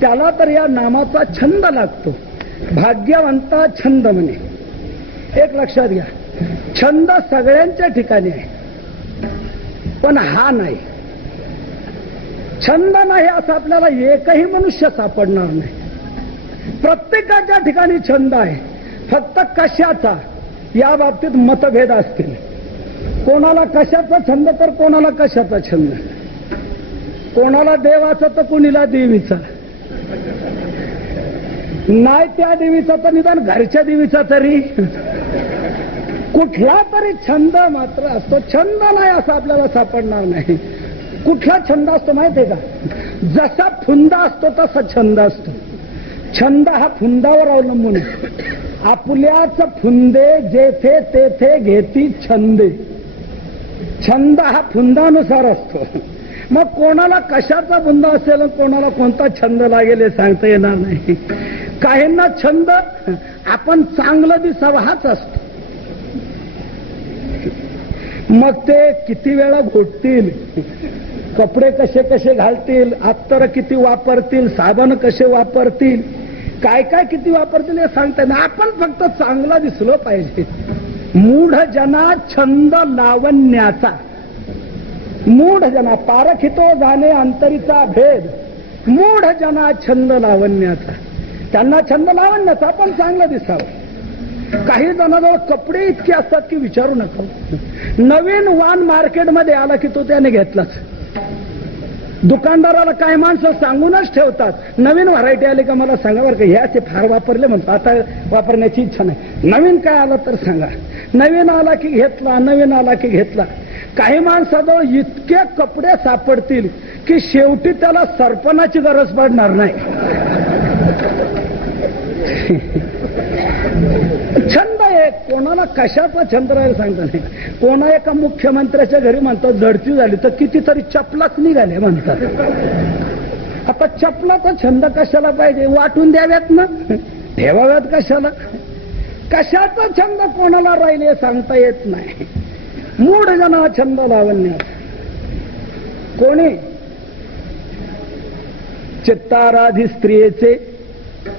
त्याला तर या नामाचा छंद लागतो. भाग्यवंता छंद म्हणे. एक लक्षात घ्या, छंद सगळ्यांच्या ठिकाणी आहे, पण हा नाही. छंद नाही असं आपल्याला एकही मनुष्य सापडणार नाही. प्रत्येकाच्या ठिकाणी छंद आहे, फक्त कशाचा या बाबतीत मतभेद असतील. कोणाला कशाचा छंद तर कोणाला कशाचा छंद, कोणाला देवाचा तर कोणीला देवीचा, नाही त्या देवीचा तर निदान घरच्या देवीचा तरी. कुठला तरी छंद मात्र असतो. छंद नाही असं आपल्याला सापडणार नाही. कुठला छंद असतो माहितीये का? जसा फुंदा असतो तसा छंद असतो. छंद हा फुंदावर अवलंबून आहे. आपल्याच फुंदे जेथे तेथे घेती छंदे. छंद हा फुंदानुसार असतो. मग कोणाला कशाचा फुंदा असेल, कोणाला कोणता छंद लागेल हे सांगता येणार नाही. काहींना छंद आपण चांगलं दिसावं हाच असतो. मग ते किती वेळा घोटतील, कपडे कसे कसे घालतील, अत्तर किती वापरतील, साबण कसे वापरतील, काय काय किती वापरतील हे सांगता येईल. आपण फक्त चांगला दिसलो पाहिजे. मूढ जना छंद लावण्याचा. मूढ जना पारखितो जाणे अंतरीचा भेद. मूढ जना छंद लावण्याचा. त्यांना छंद लावण्याचा पण चांगलं दिसावं. काही जणांजवळ कपडे इतके असतात की विचारू नका. नवीन वाण मार्केटमध्ये आला की तो त्याने घेतलाच. दुकानदाराला काही माणसं सांगूनच ठेवतात, नवीन व्हरायटी आली का मला सांगा बरं का, ह्या ते फार वापरले म्हणतो, आता वापरण्याची इच्छा नाही. नवीन काय आलं तर सांगा. नवीन आला की घेतला, नवीन आला की घेतला. काही माणसाजवळ इतके कपडे सापडतील की शेवटी त्याला सरपणाची गरज पडणार नाही. छंद आहे, कोणाला कशाचा छंद राहील सांगता नाही. कोणा एका मुख्यमंत्र्याच्या घरी म्हणतात झडती झाली तर कितीतरी चपलाच निघाले म्हणतात. आता चपलाचा छंद कशाला पाहिजे? वाटून द्याव्यात ना, ठेवाव्यात कशाला? कशाचा छंद कोणाला राहील हे सांगता येत नाही. मूढ जना छंद लावण्यात. कोणी चित्ताराधी स्त्रियेचे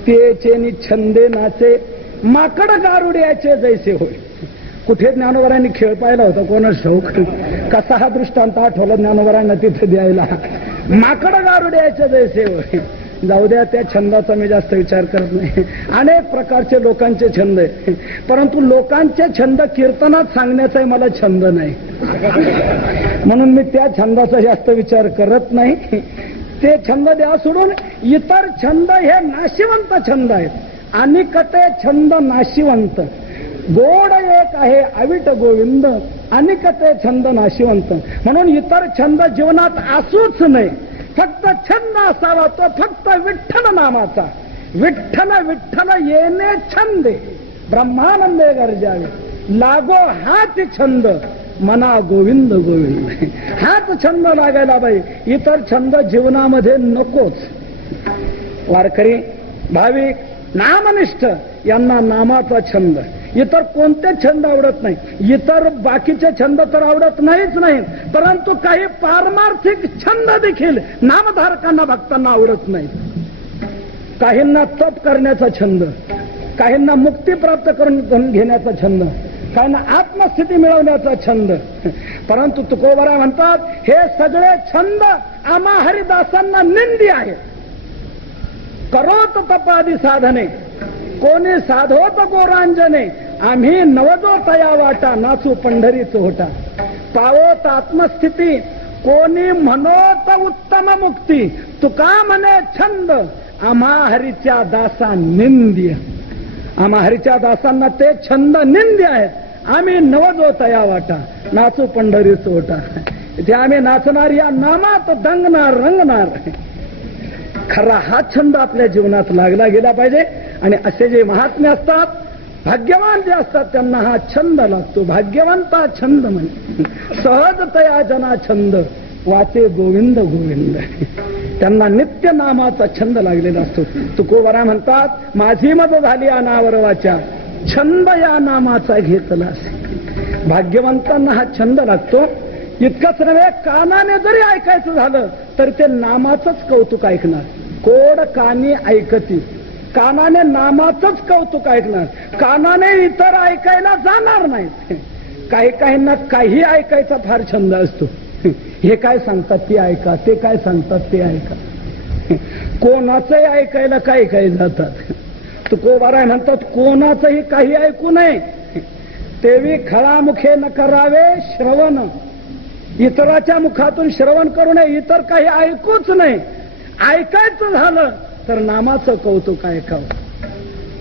तेचे छंदे नाचे, माकड गारुड्याचे जैसे होय. कुठे ज्ञानोबरांनी खेळ पाहिला होता कोणाच ठाऊक. कसा हा दृष्टांत आठवला ज्ञानोबरांना तिथे द्यायला. माकड गारुड्याचे जैसे होय. जाऊ द्या, त्या छंदाचा मी जास्त विचार करत नाही. अनेक प्रकारचे लोकांचे छंद आहे, परंतु लोकांचे छंद कीर्तनात सांगण्याचा मला छंद नाही, म्हणून मी त्या छंदाचा जास्त विचार करत नाही. ते छंद द्या सोडून इतर छंद हे नाशिवंत छंद आहेत. अनिकते छंद नाशिवंत. गोड एक आहे अविट गोविंद, अनिकते छंद नाशिवंत. म्हणून इतर छंद जीवनात असूच नाही. फक्त छंद असावा तो फक्त विठ्ठल नामाचा. विठ्ठल विठ्ठल येणे छंदे, ब्रह्मानंदे गरजावे. लागो हाच छंद, मना गोविंद गोविंद. हाच छंद लागायला पाहिजे, इतर छंद जीवनामध्ये नकोच. वारकरी भाविक नामनिष्ठ यांना नामाचा छंद. इतर कोणते छंद आवडत नाही. इतर बाकीचे छंद तर आवडत नाहीच नाही, परंतु काही पारमार्थिक छंद देखील नामधारकांना भक्तांना आवडत नाही. काहींना तप करण्याचा छंद, काहींना मुक्ती प्राप्त करून घेण्याचा छंद, काहींना आत्मस्थिती मिळवण्याचा छंद. परंतु तुकोबाराय म्हणतात हे सगळे छंद आम्हा हरिदासांना निंदी आहे. करोत तपादी साधने, कोणी साधोत गोरांजने, आम्ही नवजो तया वाटा, नाचू पंढरीच होटा. पावोत आत्मस्थिती, कोणी म्हणोत उत्तम मुक्ती, तुका म्हणे छंद आम्हा हरीच्या दासा निंद्य. आम्हा हरीच्या दासांना ते छंद निंद्य आहेत. आम्ही नवजो तया वाटा, नाचू पंढरीच होटा. इथे आम्ही नाचणार, या नामात दंगणार रंगणार. खरा हा छंद आपल्या जीवनात लागला गेला पाहिजे. आणि असे जे महात्मे असतात, भाग्यवान जे असतात, त्यांना हा छंद लागतो. भाग्यवंता छंद म्हणजे सहजतया जना छंद वाचे गोविंद गोविंद. त्यांना नित्य नामाचा छंद लागलेला असतो. तुकोबरा म्हणतात, माझी मत झाली अनावर वाचा, छंद या नामाचा घेतला असे. भाग्यवंतांना हा छंद लागतो. इतकंच नव्हे, कानाने जरी ऐकायचं झालं तर ते नामाचंच कौतुक ऐकणार. कोड कानी ऐकती, कानाने नामाचंच कौतुक ऐकणार, कानाने इतर ऐकायला जाणार नाहीत. काही काहींना काही ऐकायचा फार छंद असतो. हे काय सांगतात ते ऐका, ते काय सांगतात ते ऐका. कोणाचंही ऐकायला काही काही जातात. तुकोबाराय म्हणतात, कोणाचंही काही ऐकू नये. तेवी खळामुखे न करावे श्रवण. इतराच्या मुखातून श्रवण करू नये, इतर काही ऐकूच नाही. ऐकायचं झालं तर नामाचं कौतुक ऐकावं.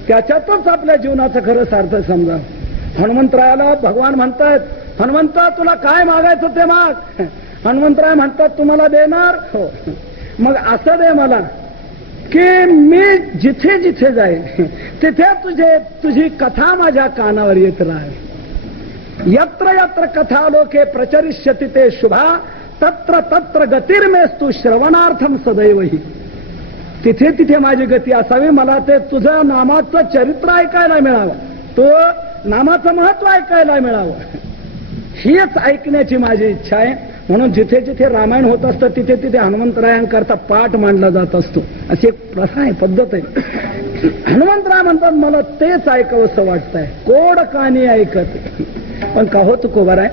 त्याच्यातच आपल्या जीवनाचं खरं सार्थक समजा. हनुमंतरायाला भगवान म्हणतायत, हनुमंता तुला काय मागायचं ते माग. हनुमंतराय म्हणतात, तुम्हाला देणार हो, मग असं दे मला की मी जिथे जिथे जाईल तिथे तुझी कथा माझ्या कानावर येत राहील. यत्र यत्र कथा लोके प्रचरिष्यति ते शुभा तत्र तत्र गतिर्मेस्तु श्रवणार्थम सदैवही. तिथे तिथे माझी गती असावी. मला ते तुझं नामाचं चरित्र ऐकायला मिळावं, तो नामाचं महत्व ऐकायला मिळावं, हीच ऐकण्याची माझी इच्छा आहे. म्हणून जिथे जिथे रामायण होत असतं तिथे तिथे हनुमंतरायांकरता पाठ मांडला जात असतो. अशी एक प्रथा आहे, पद्धत आहे. हनुमंतराय म्हणतात, मला तेच ऐकावंसं वाटतंय, कोड कानी ऐकत. पण का हो तुकोबाराय,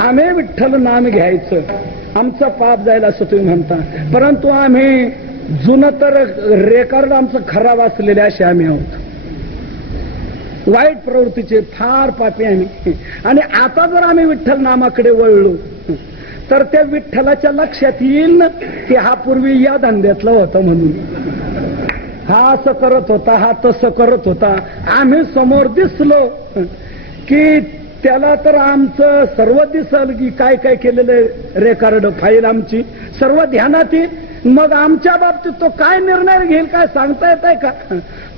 आम्ही विठ्ठल नाम घ्यायचं, आमचं पाप जायला असं तुम्ही म्हणता, परंतु आम्ही जुनं तर रेकॉर्ड आमचं खराब असलेले असे आम्ही आहोत. वाईट प्रवृत्तीचे फार पापी आम्ही. आणि आता जर आम्ही विठ्ठल नामाकडे वळलो तर त्या विठ्ठलाच्या लक्षात येईल की हा पूर्वी या धंद्यातला होता म्हणून, हा असं करत होता, हा तसं करत होता. आम्ही समोर दिसलो की त्याला तर आमचं सर्व दिसल की काय काय केलेलं रेकॉर्ड फाईल आमची सर्व ध्यानात येईल. मग आमच्या बाबतीत तो काय निर्णय घेईल काय सांगता येत आहे का.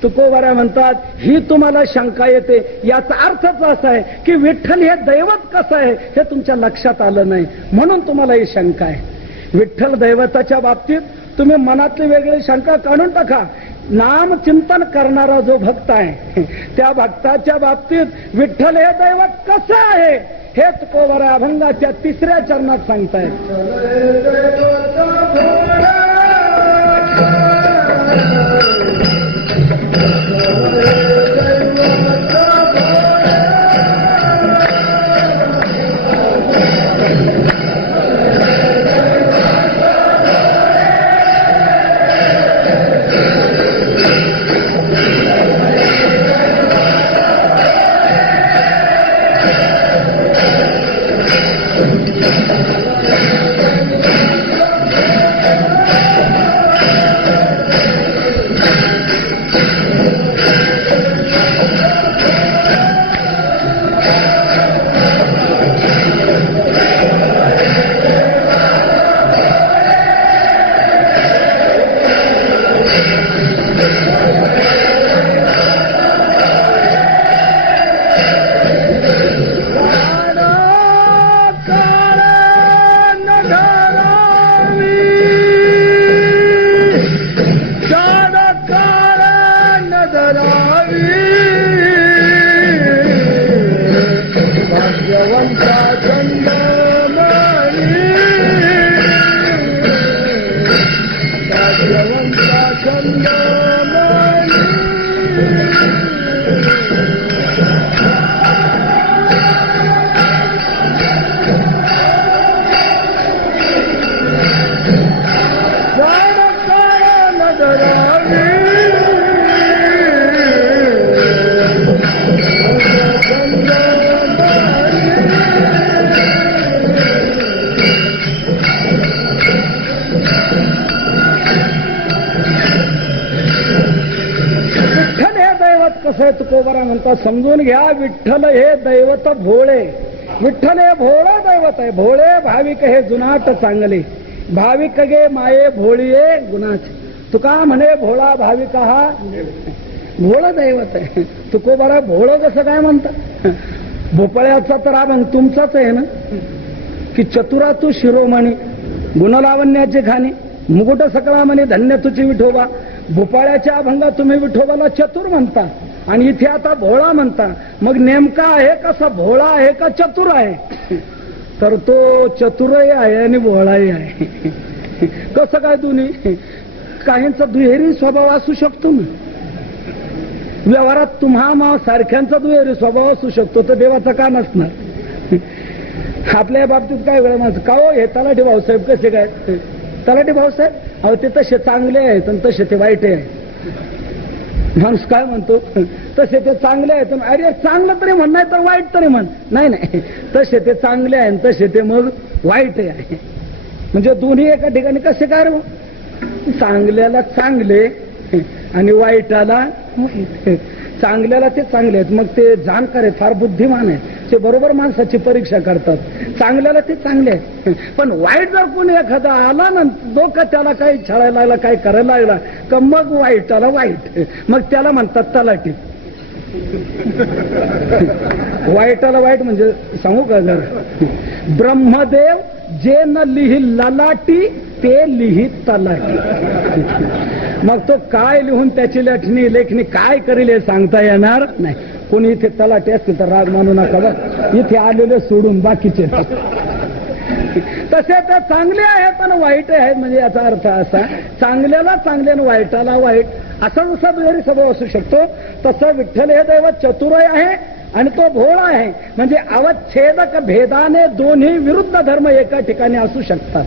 तुकोबारा म्हणतात, ही तुम्हाला शंका येते, याचा अर्थच असा आहे की विठ्ठल हे दैवत कसं आहे हे तुमच्या लक्षात आलं नाही, म्हणून तुम्हाला ही शंका आहे. विठ्ठल दैवताच्या बाबतीत तुम्ही मनातली वेगळी शंका काढून टाका. नाम चिंतन करणारा जो भक्त आहे त्या भक्ताच्या बाबतीत विठ्ठल हे दैवत कसं आहे हे तुकोबारा अभंगाच्या 3ऱ्या चरणात सांगतायत. तुकोबारा म्हणतात, समजून घ्या, विठ्ठल हे दैवत भोळे. विठ्ठल हे भोळे दैवत आहे. भोळे भाविक हे जुनाट चांगले, भाविक गे माये भोळीये गुणाचे. तुका म्हणे भोळा भाविका हा भोळ दैवत आहे. तुकोबारा भोळ कसं काय म्हणता? भोपळ्याचा तर अभंग तुमचाच आहे ना की चतुरा तू शिरोमणी गुणलावण्याची खाणी मुकुट सकळा म्हणे धन्य तुझी विठोबा. भोपाळ्याच्या अभंगात तुम्ही विठोबाला चतुर म्हणता आणि इथे आता भोळा म्हणता. मग नेमका आहे कसा? भोळा आहे का चतुर आहे? तर तो चतुरही आहे आणि भोळाही आहे. कसं काय? दोन्ही काहींचा दुहेरी स्वभाव असू शकतो ना. व्यवहारात तुम्हा सारख्यांचा दुहेरी स्वभाव असू शकतो तर देवाचा का नसणार? आपल्या बाबतीत काय वेळ माझं का हो हे तलाठी भाऊसाहेब कसे काय? तलाठी भाऊसाहेब अहो ते तसे चांगले आहेत आणि तसे ते वाईट आहे. माणूस काय म्हणतो? तसे ते चांगले आहेत. अरे चांगलं तरी म्हण नाही तर वाईट तरी म्हण. नाही नाही, तसे ते चांगले आहे तसे ते मग वाईट आहे. म्हणजे दोन्ही एका ठिकाणी कसे काय रे? चांगल्याला चांगले आणि वाईटाला वाईट. चांगल्याला ते चांगले आहेत मग ते जाणकार आहेत, फार बुद्धिमान आहेत, ते बरोबर माणसाची परीक्षा करतात. चांगल्याला ते चांगले आहेत. पण वाईट जर कोणी एखादा आला ना डोकं त्याला काही छळायला लागला काही करायला लागला का मग वाईटाला वाईट. मग त्याला म्हणतात तलाठी. वाईटाला वाईट म्हणजे सांगू का जरा? ब्रह्मदेव जे न लिही ललाटी ते लिही तलाटी. मग तो काय लिहून त्याची लेखणी काय करेल हे सांगता येणार नाही. कोणी इथे तलाठी असते तर राग मानू नका बरं. इथे आलेले सोडून बाकीचे तसे तर चांगले आहेत आणि वाईट आहेत. म्हणजे याचा अर्थ असा चांगल्याला चांगले आणि वाईटाला वाईट असा जसा दुहेरी स्वभाव असू शकतो तसं विठ्ठल हे दैवत चतुरय आहे आणि तो भोळा आहे. म्हणजे अवच्छेदक भेदाने दोन्ही विरुद्ध धर्म एका ठिकाणी असू शकतात.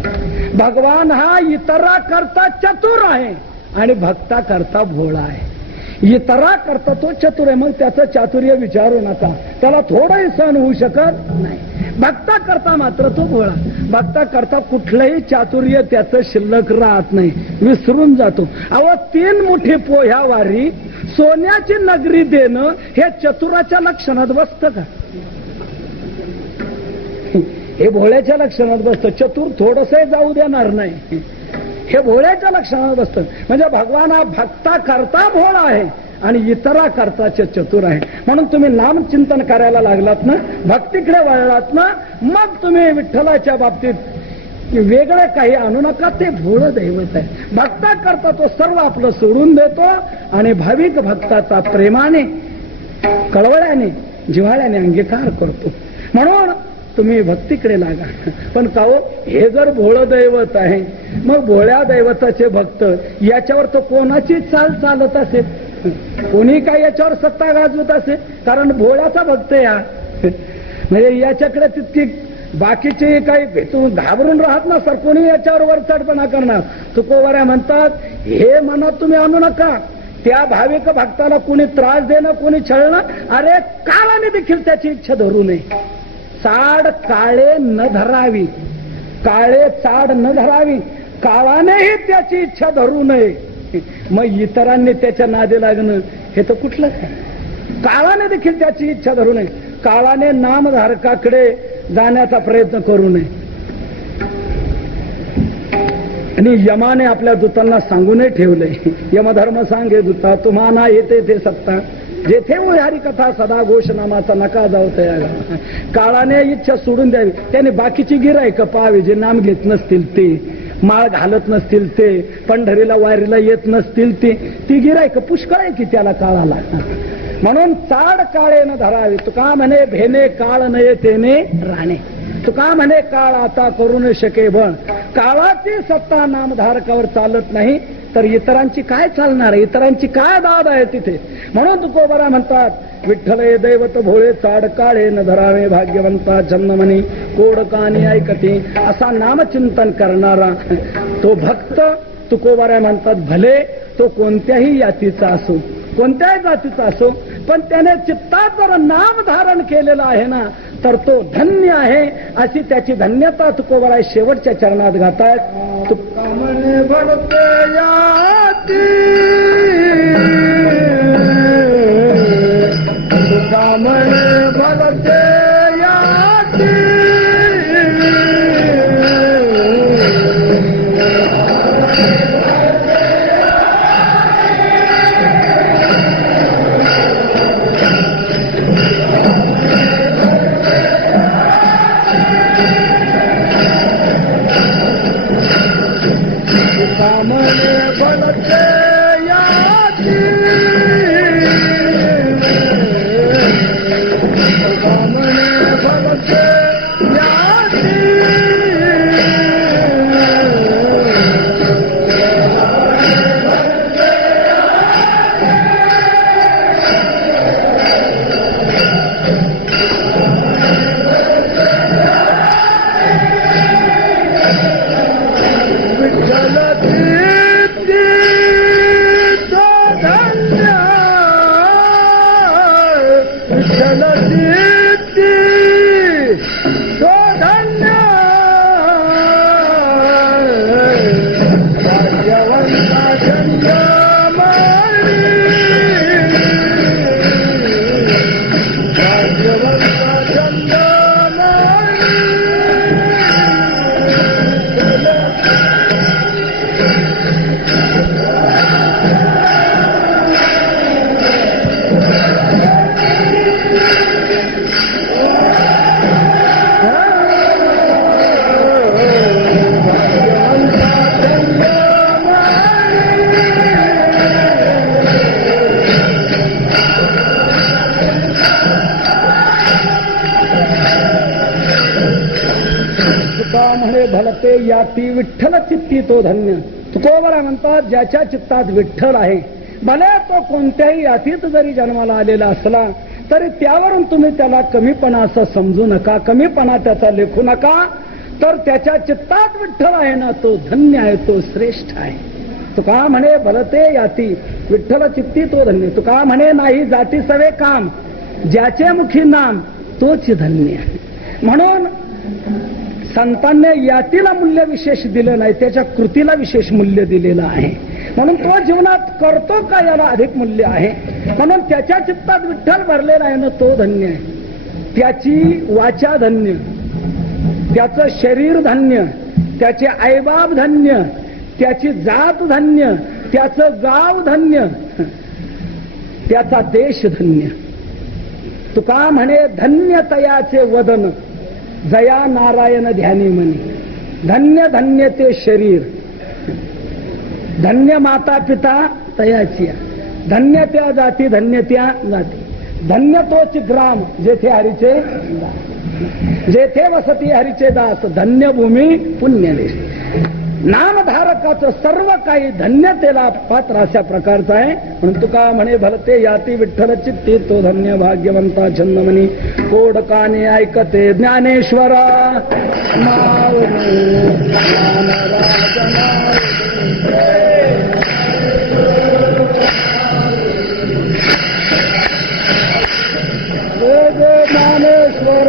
भगवान हा इतरा करता चतुर आहे आणि भक्ता करता भोळा आहे. इतरा करता तो चतुर आहे मग त्याचं चातुर्य विचारू नका, त्याला थोडंही सहन होऊ शकत नाही. भक्ता करता मात्र तो भोळा. भक्ता करता कुठलंही चातुर्य त्याचं शिल्लक राहत नाही, विसरून जातो. अहो 3 मुठी पोह्या वारी सोन्याची नगरी देणं हे चतुराच्या लक्षणात बसतं का? हे भोळ्याच्या लक्षणात बसतं. चतुर थोडंसं जाऊ देणार नाही, हे भोळ्याच्या लक्षणात बसतं. म्हणजे भगवान हा भक्ता करता भोळा आहे आणि इतरा करता चतुर आहे. म्हणून तुम्ही नामचिंतन करायला लागलात ना, भक्तीकडे वळलात ना, मग तुम्ही विठ्ठलाच्या बाबतीत वेगळं काही आणू नका. ते भोळ दैवत आहे. भक्ता करता तो सर्व आपलं सोडून देतो आणि भाविक भक्ताचा प्रेमाने कळवळ्याने जिव्हाळ्याने अंगीकार करतो. म्हणून तुम्ही भक्तीकडे लागा. पण का हो हे जर भोळ दैवत आहे मग भोळ्या दैवताचे भक्त याच्यावर तो कोणाची चाल चालत असेल? कोणी काय याच्यावर सत्ता गाजवत असेल? कारण भोळ्याचा भक्त या म्हणजे याच्याकडे तितकी बाकीचे काही भेटून घाबरून राहत ना सर कोणी याच्यावर वरचढपणा करणार. तुकोबाऱ्या म्हणतात हे मनात तुम्ही आणू नका. त्या भाविक भक्ताला कोणी त्रास देणं कोणी छळणं अरे काळाने देखील त्याची इच्छा धरू नये. चाड काळे न धरावी, काळे चाड न धरावी, काळानेही त्याची इच्छा धरू नये. मग इतरांनी त्याच्या नादी लागणं हे तर कुठलं काय? काळाने देखील त्याची इच्छा धरू नये. काळाने नामधारकाकडे जाण्याचा प्रयत्न करू नये. आणि यमाने आपल्या दूतांना सांगूनही ठेवलंय, यमधर्म सांगे दूता तुम्हाला येते ते सत्ता जेथे हरी कथा सदा घोषनामाचा नका जाऊ तयार. काळाने इच्छा सोडून द्यावी. त्याने बाकीची गिराईक पाहावी जे नाम घेत नसतील ते, माळ घालत नसतील ते, पंढरीला वारीला येत नसतील ते, ती गिराईक पुष्कळ आहे की त्याला काळाला. म्हणून चाड काळे न धरावी. तुका म्हणे भेने काळ नये तेने राणे. तुका म्हणे काळ आता करू न शके बळ. काळाची सत्ता नामधारकावर चालत नाही तर इतरांची काय चालणार आहे? इतरांची काय दाद आहे तिथे? म्हणून तुकोबारा म्हणतात विठ्ठल हे दैवत भोळे चाड काळे न धरावे भाग्यवंता जन्मनी कोडकानी ऐकती. असा नामचिंतन करणारा तो भक्त तुकोबारा म्हणतात भले तो कोणत्याही जातीचा असो, कोणत्याही जातीचा असो, पण त्याने चित्तात जर नाम धारण केलेलं आहे ना तर तो धन्य आहे. अशी त्याची धन्यता तुकोबारा शेवटच्या चरणात गातायत. तुकामने भरते याती, तुकामने भरते याती, तुका म्हणे भलते याती विठ्ठल चित्ती तो धन्य. तुकोबरा म्हणतात ज्याच्या चित्तात विठ्ठल आहे, भले तो कोणत्याही यातीत जरी जन्माला आलेला असला तरी त्यावरून तुम्ही त्याला कमीपणा असं समजू नका, कमीपणा त्याचा लेखू नका. तर त्याच्या चित्तात विठ्ठल आहे ना, तो धन्य आहे, तो श्रेष्ठ आहे. तुका म्हणे भलते याती विठ्ठल चित्ती तो धन्य. तुका म्हणे नाही जाती सवे काम, ज्याचे मुखी नाम तोच धन्य आहे. म्हणून संतांनी यातीला मूल्य विशेष दिलं नाही, त्याच्या कृतीला विशेष मूल्य दिलेलं आहे. म्हणून तो जीवनात करतो का याला अधिक मूल्य आहे. म्हणून त्याच्या चित्तात विठ्ठल भरलेला आहे ना, तो धन्य आहे. त्याची वाचा धन्य, त्याचं शरीर धन्य, त्याचे आईबाप धन्य, त्याची जात धन्य, त्याचं गाव धन्य, त्याचा देश धन्य. तुका म्हणे धन्य तयाचे वदन, जया नारायण ध्यानी म्हणे. धन्य धन्य ते शरीर, धन्य माता पिता तयाची, धन्य त्या जाती, धन्य त्या जाती, धन्य तोच ग्राम जेथे हरीचे दास, जेथे वसती हरीचे दास, धन्य भूमी पुण्यदेश. नामधारकाचं सर्व काही धन्यतेला पात्र अशा प्रकारचं आहे. म्हणून तुका म्हणे भलते याती विठ्ठल चित्ती तो धन्य. भाग्यवंता छंदमणी कोडकाने ऐकते ज्ञानेश्वरा ज्ञानेश्वर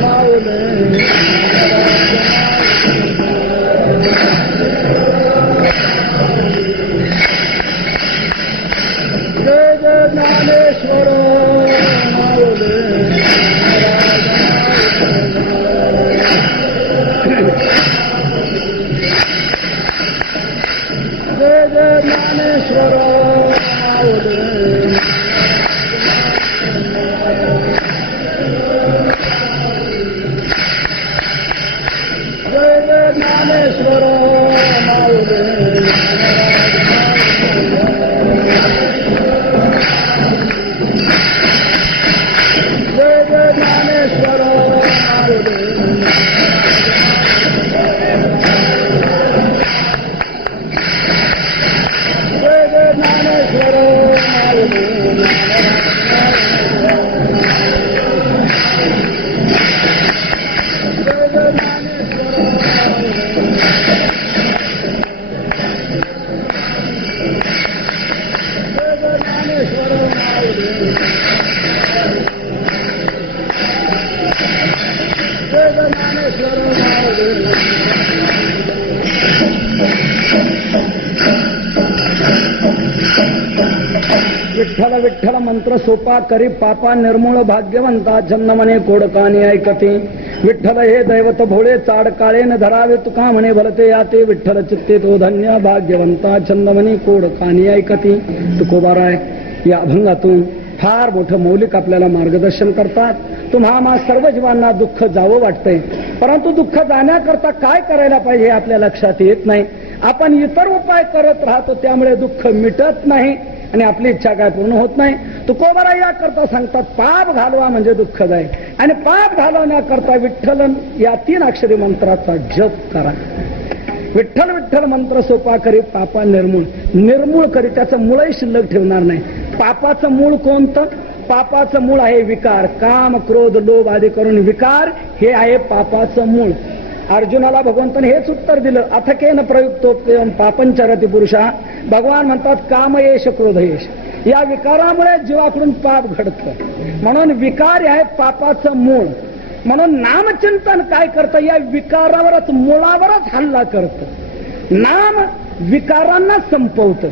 माऊले ज्ञानेश्वर माऊले जय जय ज्ञानेश्वर माऊले जय जय ज्ञानेश्वर माऊले विठ्ठल विठ्ठल मंत्र सोपा करी पापा निर्मूळ. भाग्यवंता छंदमणे कोडकाने ऐकते. विठ्ठल हे दैवत भोळे चाड काळेन धरावे. तुका म्हणे भलते याते विठ्ठल चित्ते तो धन्य. भाग्यवंता छंदमणे कोडकाने ऐकते. तुकोबाराय या अभंगातून फार मोठं मौलिक आपल्याला मार्गदर्शन करतात. तुम्हा सर्व जीवांना दुःख जावं वाटतंय, परंतु दुःख जाण्याकरता काय करायला पाहिजे हे आपल्या लक्षात येत नाही. आपण इतर उपाय करत राहतो, त्यामुळे दुःख मिटत नाही आणि आपली इच्छा काय पूर्ण होत नाही. तुकोबारा याकरता सांगतात पाप घालवा म्हणजे दुःख जाईल, आणि पाप घालवण्याकरता विठ्ठल या 3 अक्षरी मंत्राचा जप करा. विठ्ठल विठ्ठल मंत्र सोपा करी पापा निर्मूळ. निर्मूळ करी, त्याचं मूळही शिल्लक ठेवणार नाही. पापाचं मूळ कोणतं? पापाचं मूळ आहे विकार. काम क्रोध लोभ आदी करून विकार हे आहे पापाचं मूळ. अर्जुनाला भगवंताने हेच उत्तर दिलं, अथकेन प्रयुक्तोप्यम पापंचरती पुरुषा. भगवान म्हणतात काम येश क्रोध येश, या विकारामुळे जीवाकडून पाप घडतं. म्हणून विकार आहे पापाचं मूळ. म्हणून नामचिंतन काय करतं? या विकारावरच, मुळावरच हल्ला करतं. नाम विकारांना संपवतं.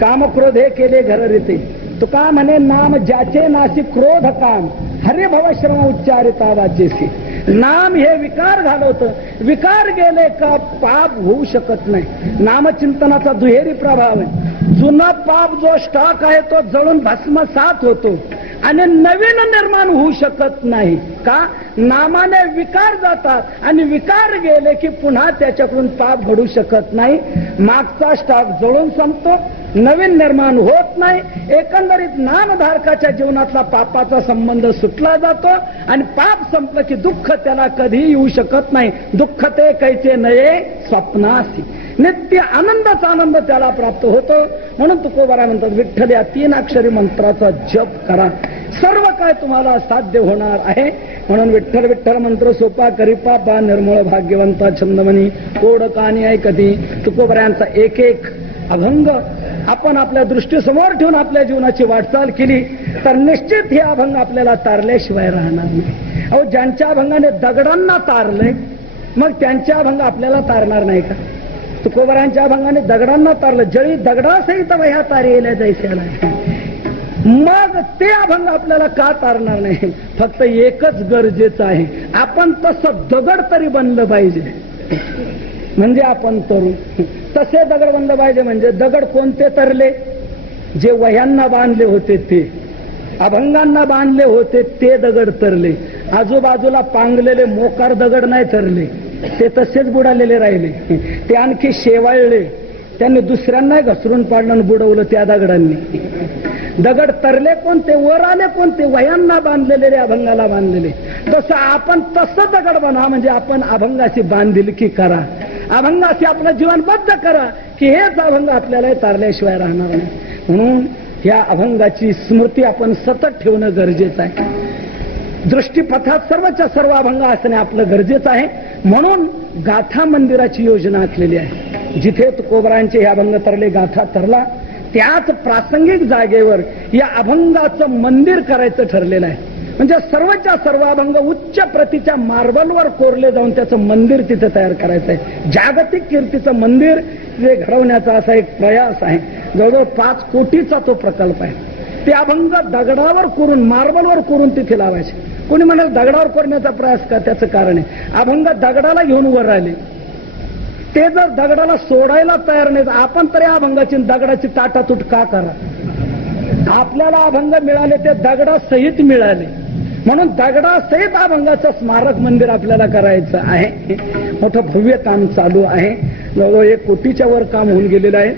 काम क्रोध हे केले घर रीते. तुका म्हणे नाम ज्याचे नाशी क्रोध काम, हरिभव श्रम उच्चारिता वाचेसी. नाम हे विकार घालवतं. विकार गेले का पाप होऊ शकत नाही. नामचिंतनाचा दुहेरी प्रभाव आहे. जुना पाप जो स्टॉक आहे तो जळून भस्मसात होतो आणि नवीन निर्माण होऊ शकत नाही. का? नामाने विकार जातात आणि विकार गेले की पुन्हा त्याच्याकडून पाप घडू शकत नाही. मागचा स्टॉक जळून संपतो नवीन निर्माण होत नाही. एकंदरीत नामधारकाच्या जीवनातला पापाचा संबंध सुटला जातो आणि पाप संपलं की दुःख त्याला कधी येऊ शकत नाही. दुःख ते कैचे नये स्वप्नासी, नित्य आनंदाचा आनंद त्याला प्राप्त होतो. म्हणून तुकोबारा म्हणतात, विठ्ठल या 3 अक्षरी मंत्राचा जप करा, सर्व काय तुम्हाला साध्य होणार आहे. म्हणून विठ्ठल विठ्ठल मंत्र सोपा करी पापा निर्मळ भाग्यवंता छंदमणी कोड कानी ऐकती. तुकोबऱ्यांचा एक एक अभंग आपण आपल्या दृष्टीसमोर ठेवून आपल्या जीवनाची वाटचाल केली तर निश्चित हे अभंग आपल्याला तारल्याशिवाय राहणार नाही. अहो, ज्यांच्या अभंगाने दगडांना तारले मग त्यांच्या अभंग आपल्याला तारणार नाही का? तुकोबऱ्यांच्या अभंगाने दगडांना तारलं, जळी दगडासहित वह्या तारेल्या जैसेला, मग ते अभंग आपल्याला का तारणार नाही? फक्त एकच गरजेचं आहे, आपण तसं दगड तरी बनलं पाहिजे, म्हणजे आपण तरू. तसे दगड बनलं पाहिजे. म्हणजे दगड कोणते तरले? जे वह्यांना बांधले होते ते, अभंगांना बांधले होते ते दगड तरले. आजूबाजूला पांगलेले मोकार दगड नाही तरले, ते तसेच बुडालेले राहिले. ते आणखी शेवाळले, त्यांनी दुसऱ्यांना घसरून पाडलं आणि बुडवलं त्या दगडांनी. दगड तरले कोणते? वर आले कोणते? वह्यांना बांधलेले, अभंगाला बांधलेले. तसं आपण तसं दगड बना, म्हणजे आपण अभंगाची बांधिलकी करा, अभंगाशी आपलं जीवनबद्ध करा की हेच अभंग आपल्याला तारल्याशिवाय राहणार नाही. म्हणून या अभंगाची स्मृती आपण सतत ठेवणं गरजेचं आहे. दृष्टीपथात सर्वच्या सर्व अभंग असणे आपलं गरजेचं आहे. म्हणून गाथा मंदिराची योजना आखलेली आहे. जिथे तुकोबरांचे हे अभंग तरले, गाथा तरला, त्याच प्रासंगिक जागेवर या अभंगाचं मंदिर करायचं ठरलेलं आहे. म्हणजे सर्वच्या सर्व अभंग उच्च प्रतीच्या मार्बलवर कोरले जाऊन त्याचं मंदिर तिथे तयार करायचं आहे. जागतिक कीर्तीचं मंदिर जे घडवण्याचा असा एक प्रयास आहे. जवळजवळ 5 कोटीचा तो प्रकल्प आहे. ते अभंग दगडावर कोरून, मार्बलवर कोरून तिथे लावायचे. कोणी म्हणाल दगडावर कोरण्याचा प्रयास का? त्याचं कारण आहे, अभंग दगडाला घेऊन वर आले, ते जर दगडाला सोडायला तयार नाही तर आपण तरी अभंगाची दगडाची ताटातूट का करा? आपल्याला अभंग मिळाले ते दगडासहित मिळाले, म्हणून दगडासहित अभंगाचं स्मारक मंदिर आपल्याला करायचं आहे. मोठं भव्य काम चालू आहे. जवळजवळ 1 कोटीच्या वर काम होऊन गेलेलं आहे.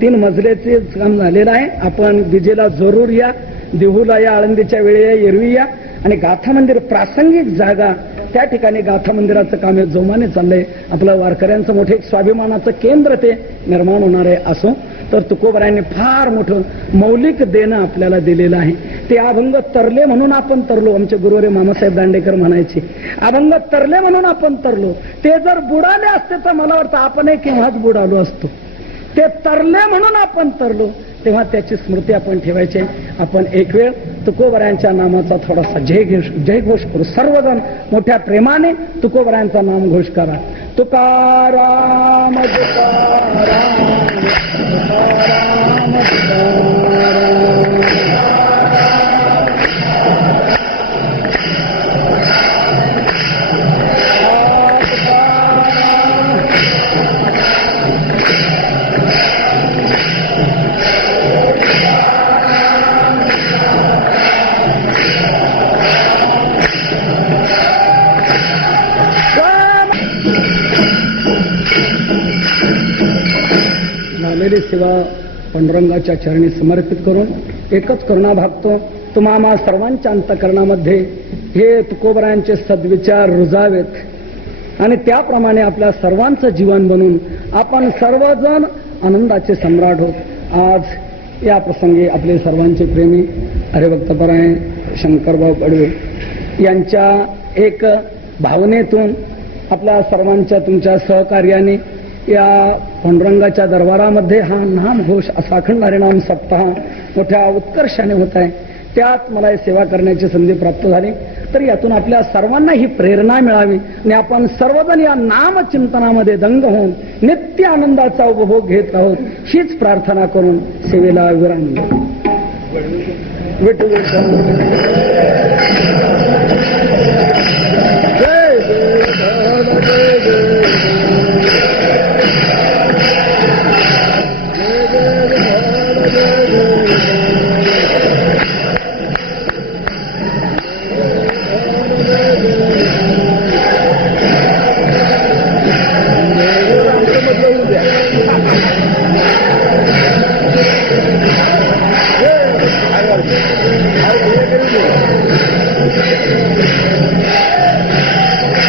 3 मजल्याचे काम झालेलं आहे. आपण विजेला जरूर या, देहूला या, आळंदीच्या वेळी या, एरवी या. आणि गाथा मंदिर प्रासंगिक जागा, त्या ठिकाणी गाथा मंदिराचं काम हे जोमाने चाललंय. आपलं वारकऱ्यांचं मोठे एक स्वाभिमानाचं केंद्र ते निर्माण होणार आहे. असो तर तुकोबरायांनी फार मोठं मौलिक देणं आपल्याला दिलेलं आहे. ते अभंग तरले म्हणून आपण तरलो. आमचे गुरुवारी मामासाहेब दांडेकर म्हणायचे, अभंग तरले म्हणून आपण तरलो. ते जर बुडाले असते तर मला वाटतं आपणही केव्हाच बुडालो असतो. ते तरले म्हणून आपण तरलो, तेव्हा त्याची स्मृती आपण ठेवायची. आपण एक वेळ तुकोबरायांच्या नामाचा थोडासा जयघोष करू. सर्वजण मोठ्या प्रेमाने तुकोबरायांचा नाम घोष करा. तुकाराम तुकाराम तुकाराम सेवा पांडुरंगाच्या चरणी समर्पित करून एकच करुणा भागतो. तुम्हा सर्वांच्या अंतःकरणामध्ये हे तुकोबरायांचे सद्विचार रुजावेत आणि त्याप्रमाणे आपल्या सर्वांचं जीवन बनून आपण सर्वजण आनंदाचे सम्राट होत. आज या प्रसंगी आपले सर्वांचे प्रेमी हरिभक्तपरायण शंकरभाऊ पडवे यांच्या एक भावनेतून आपल्या सर्वांच्या तुमच्या सहकार्याने या पांडुरंगाच्या दरबारामध्ये हा नामघोष असा अखंड हरिनाम सप्ताह मोठ्या उत्कर्षाने होत आहे. त्यात मला सेवा करण्याची संधी प्राप्त झाली. तर यातून आपल्या सर्वांना ही प्रेरणा मिळावी आणि आपण सर्वजण या नामचिंतनामध्ये दंग होऊन नित्य आनंदाचा उपभोग घेत आहोत, हीच प्रार्थना करून सेवेला विराम. विठू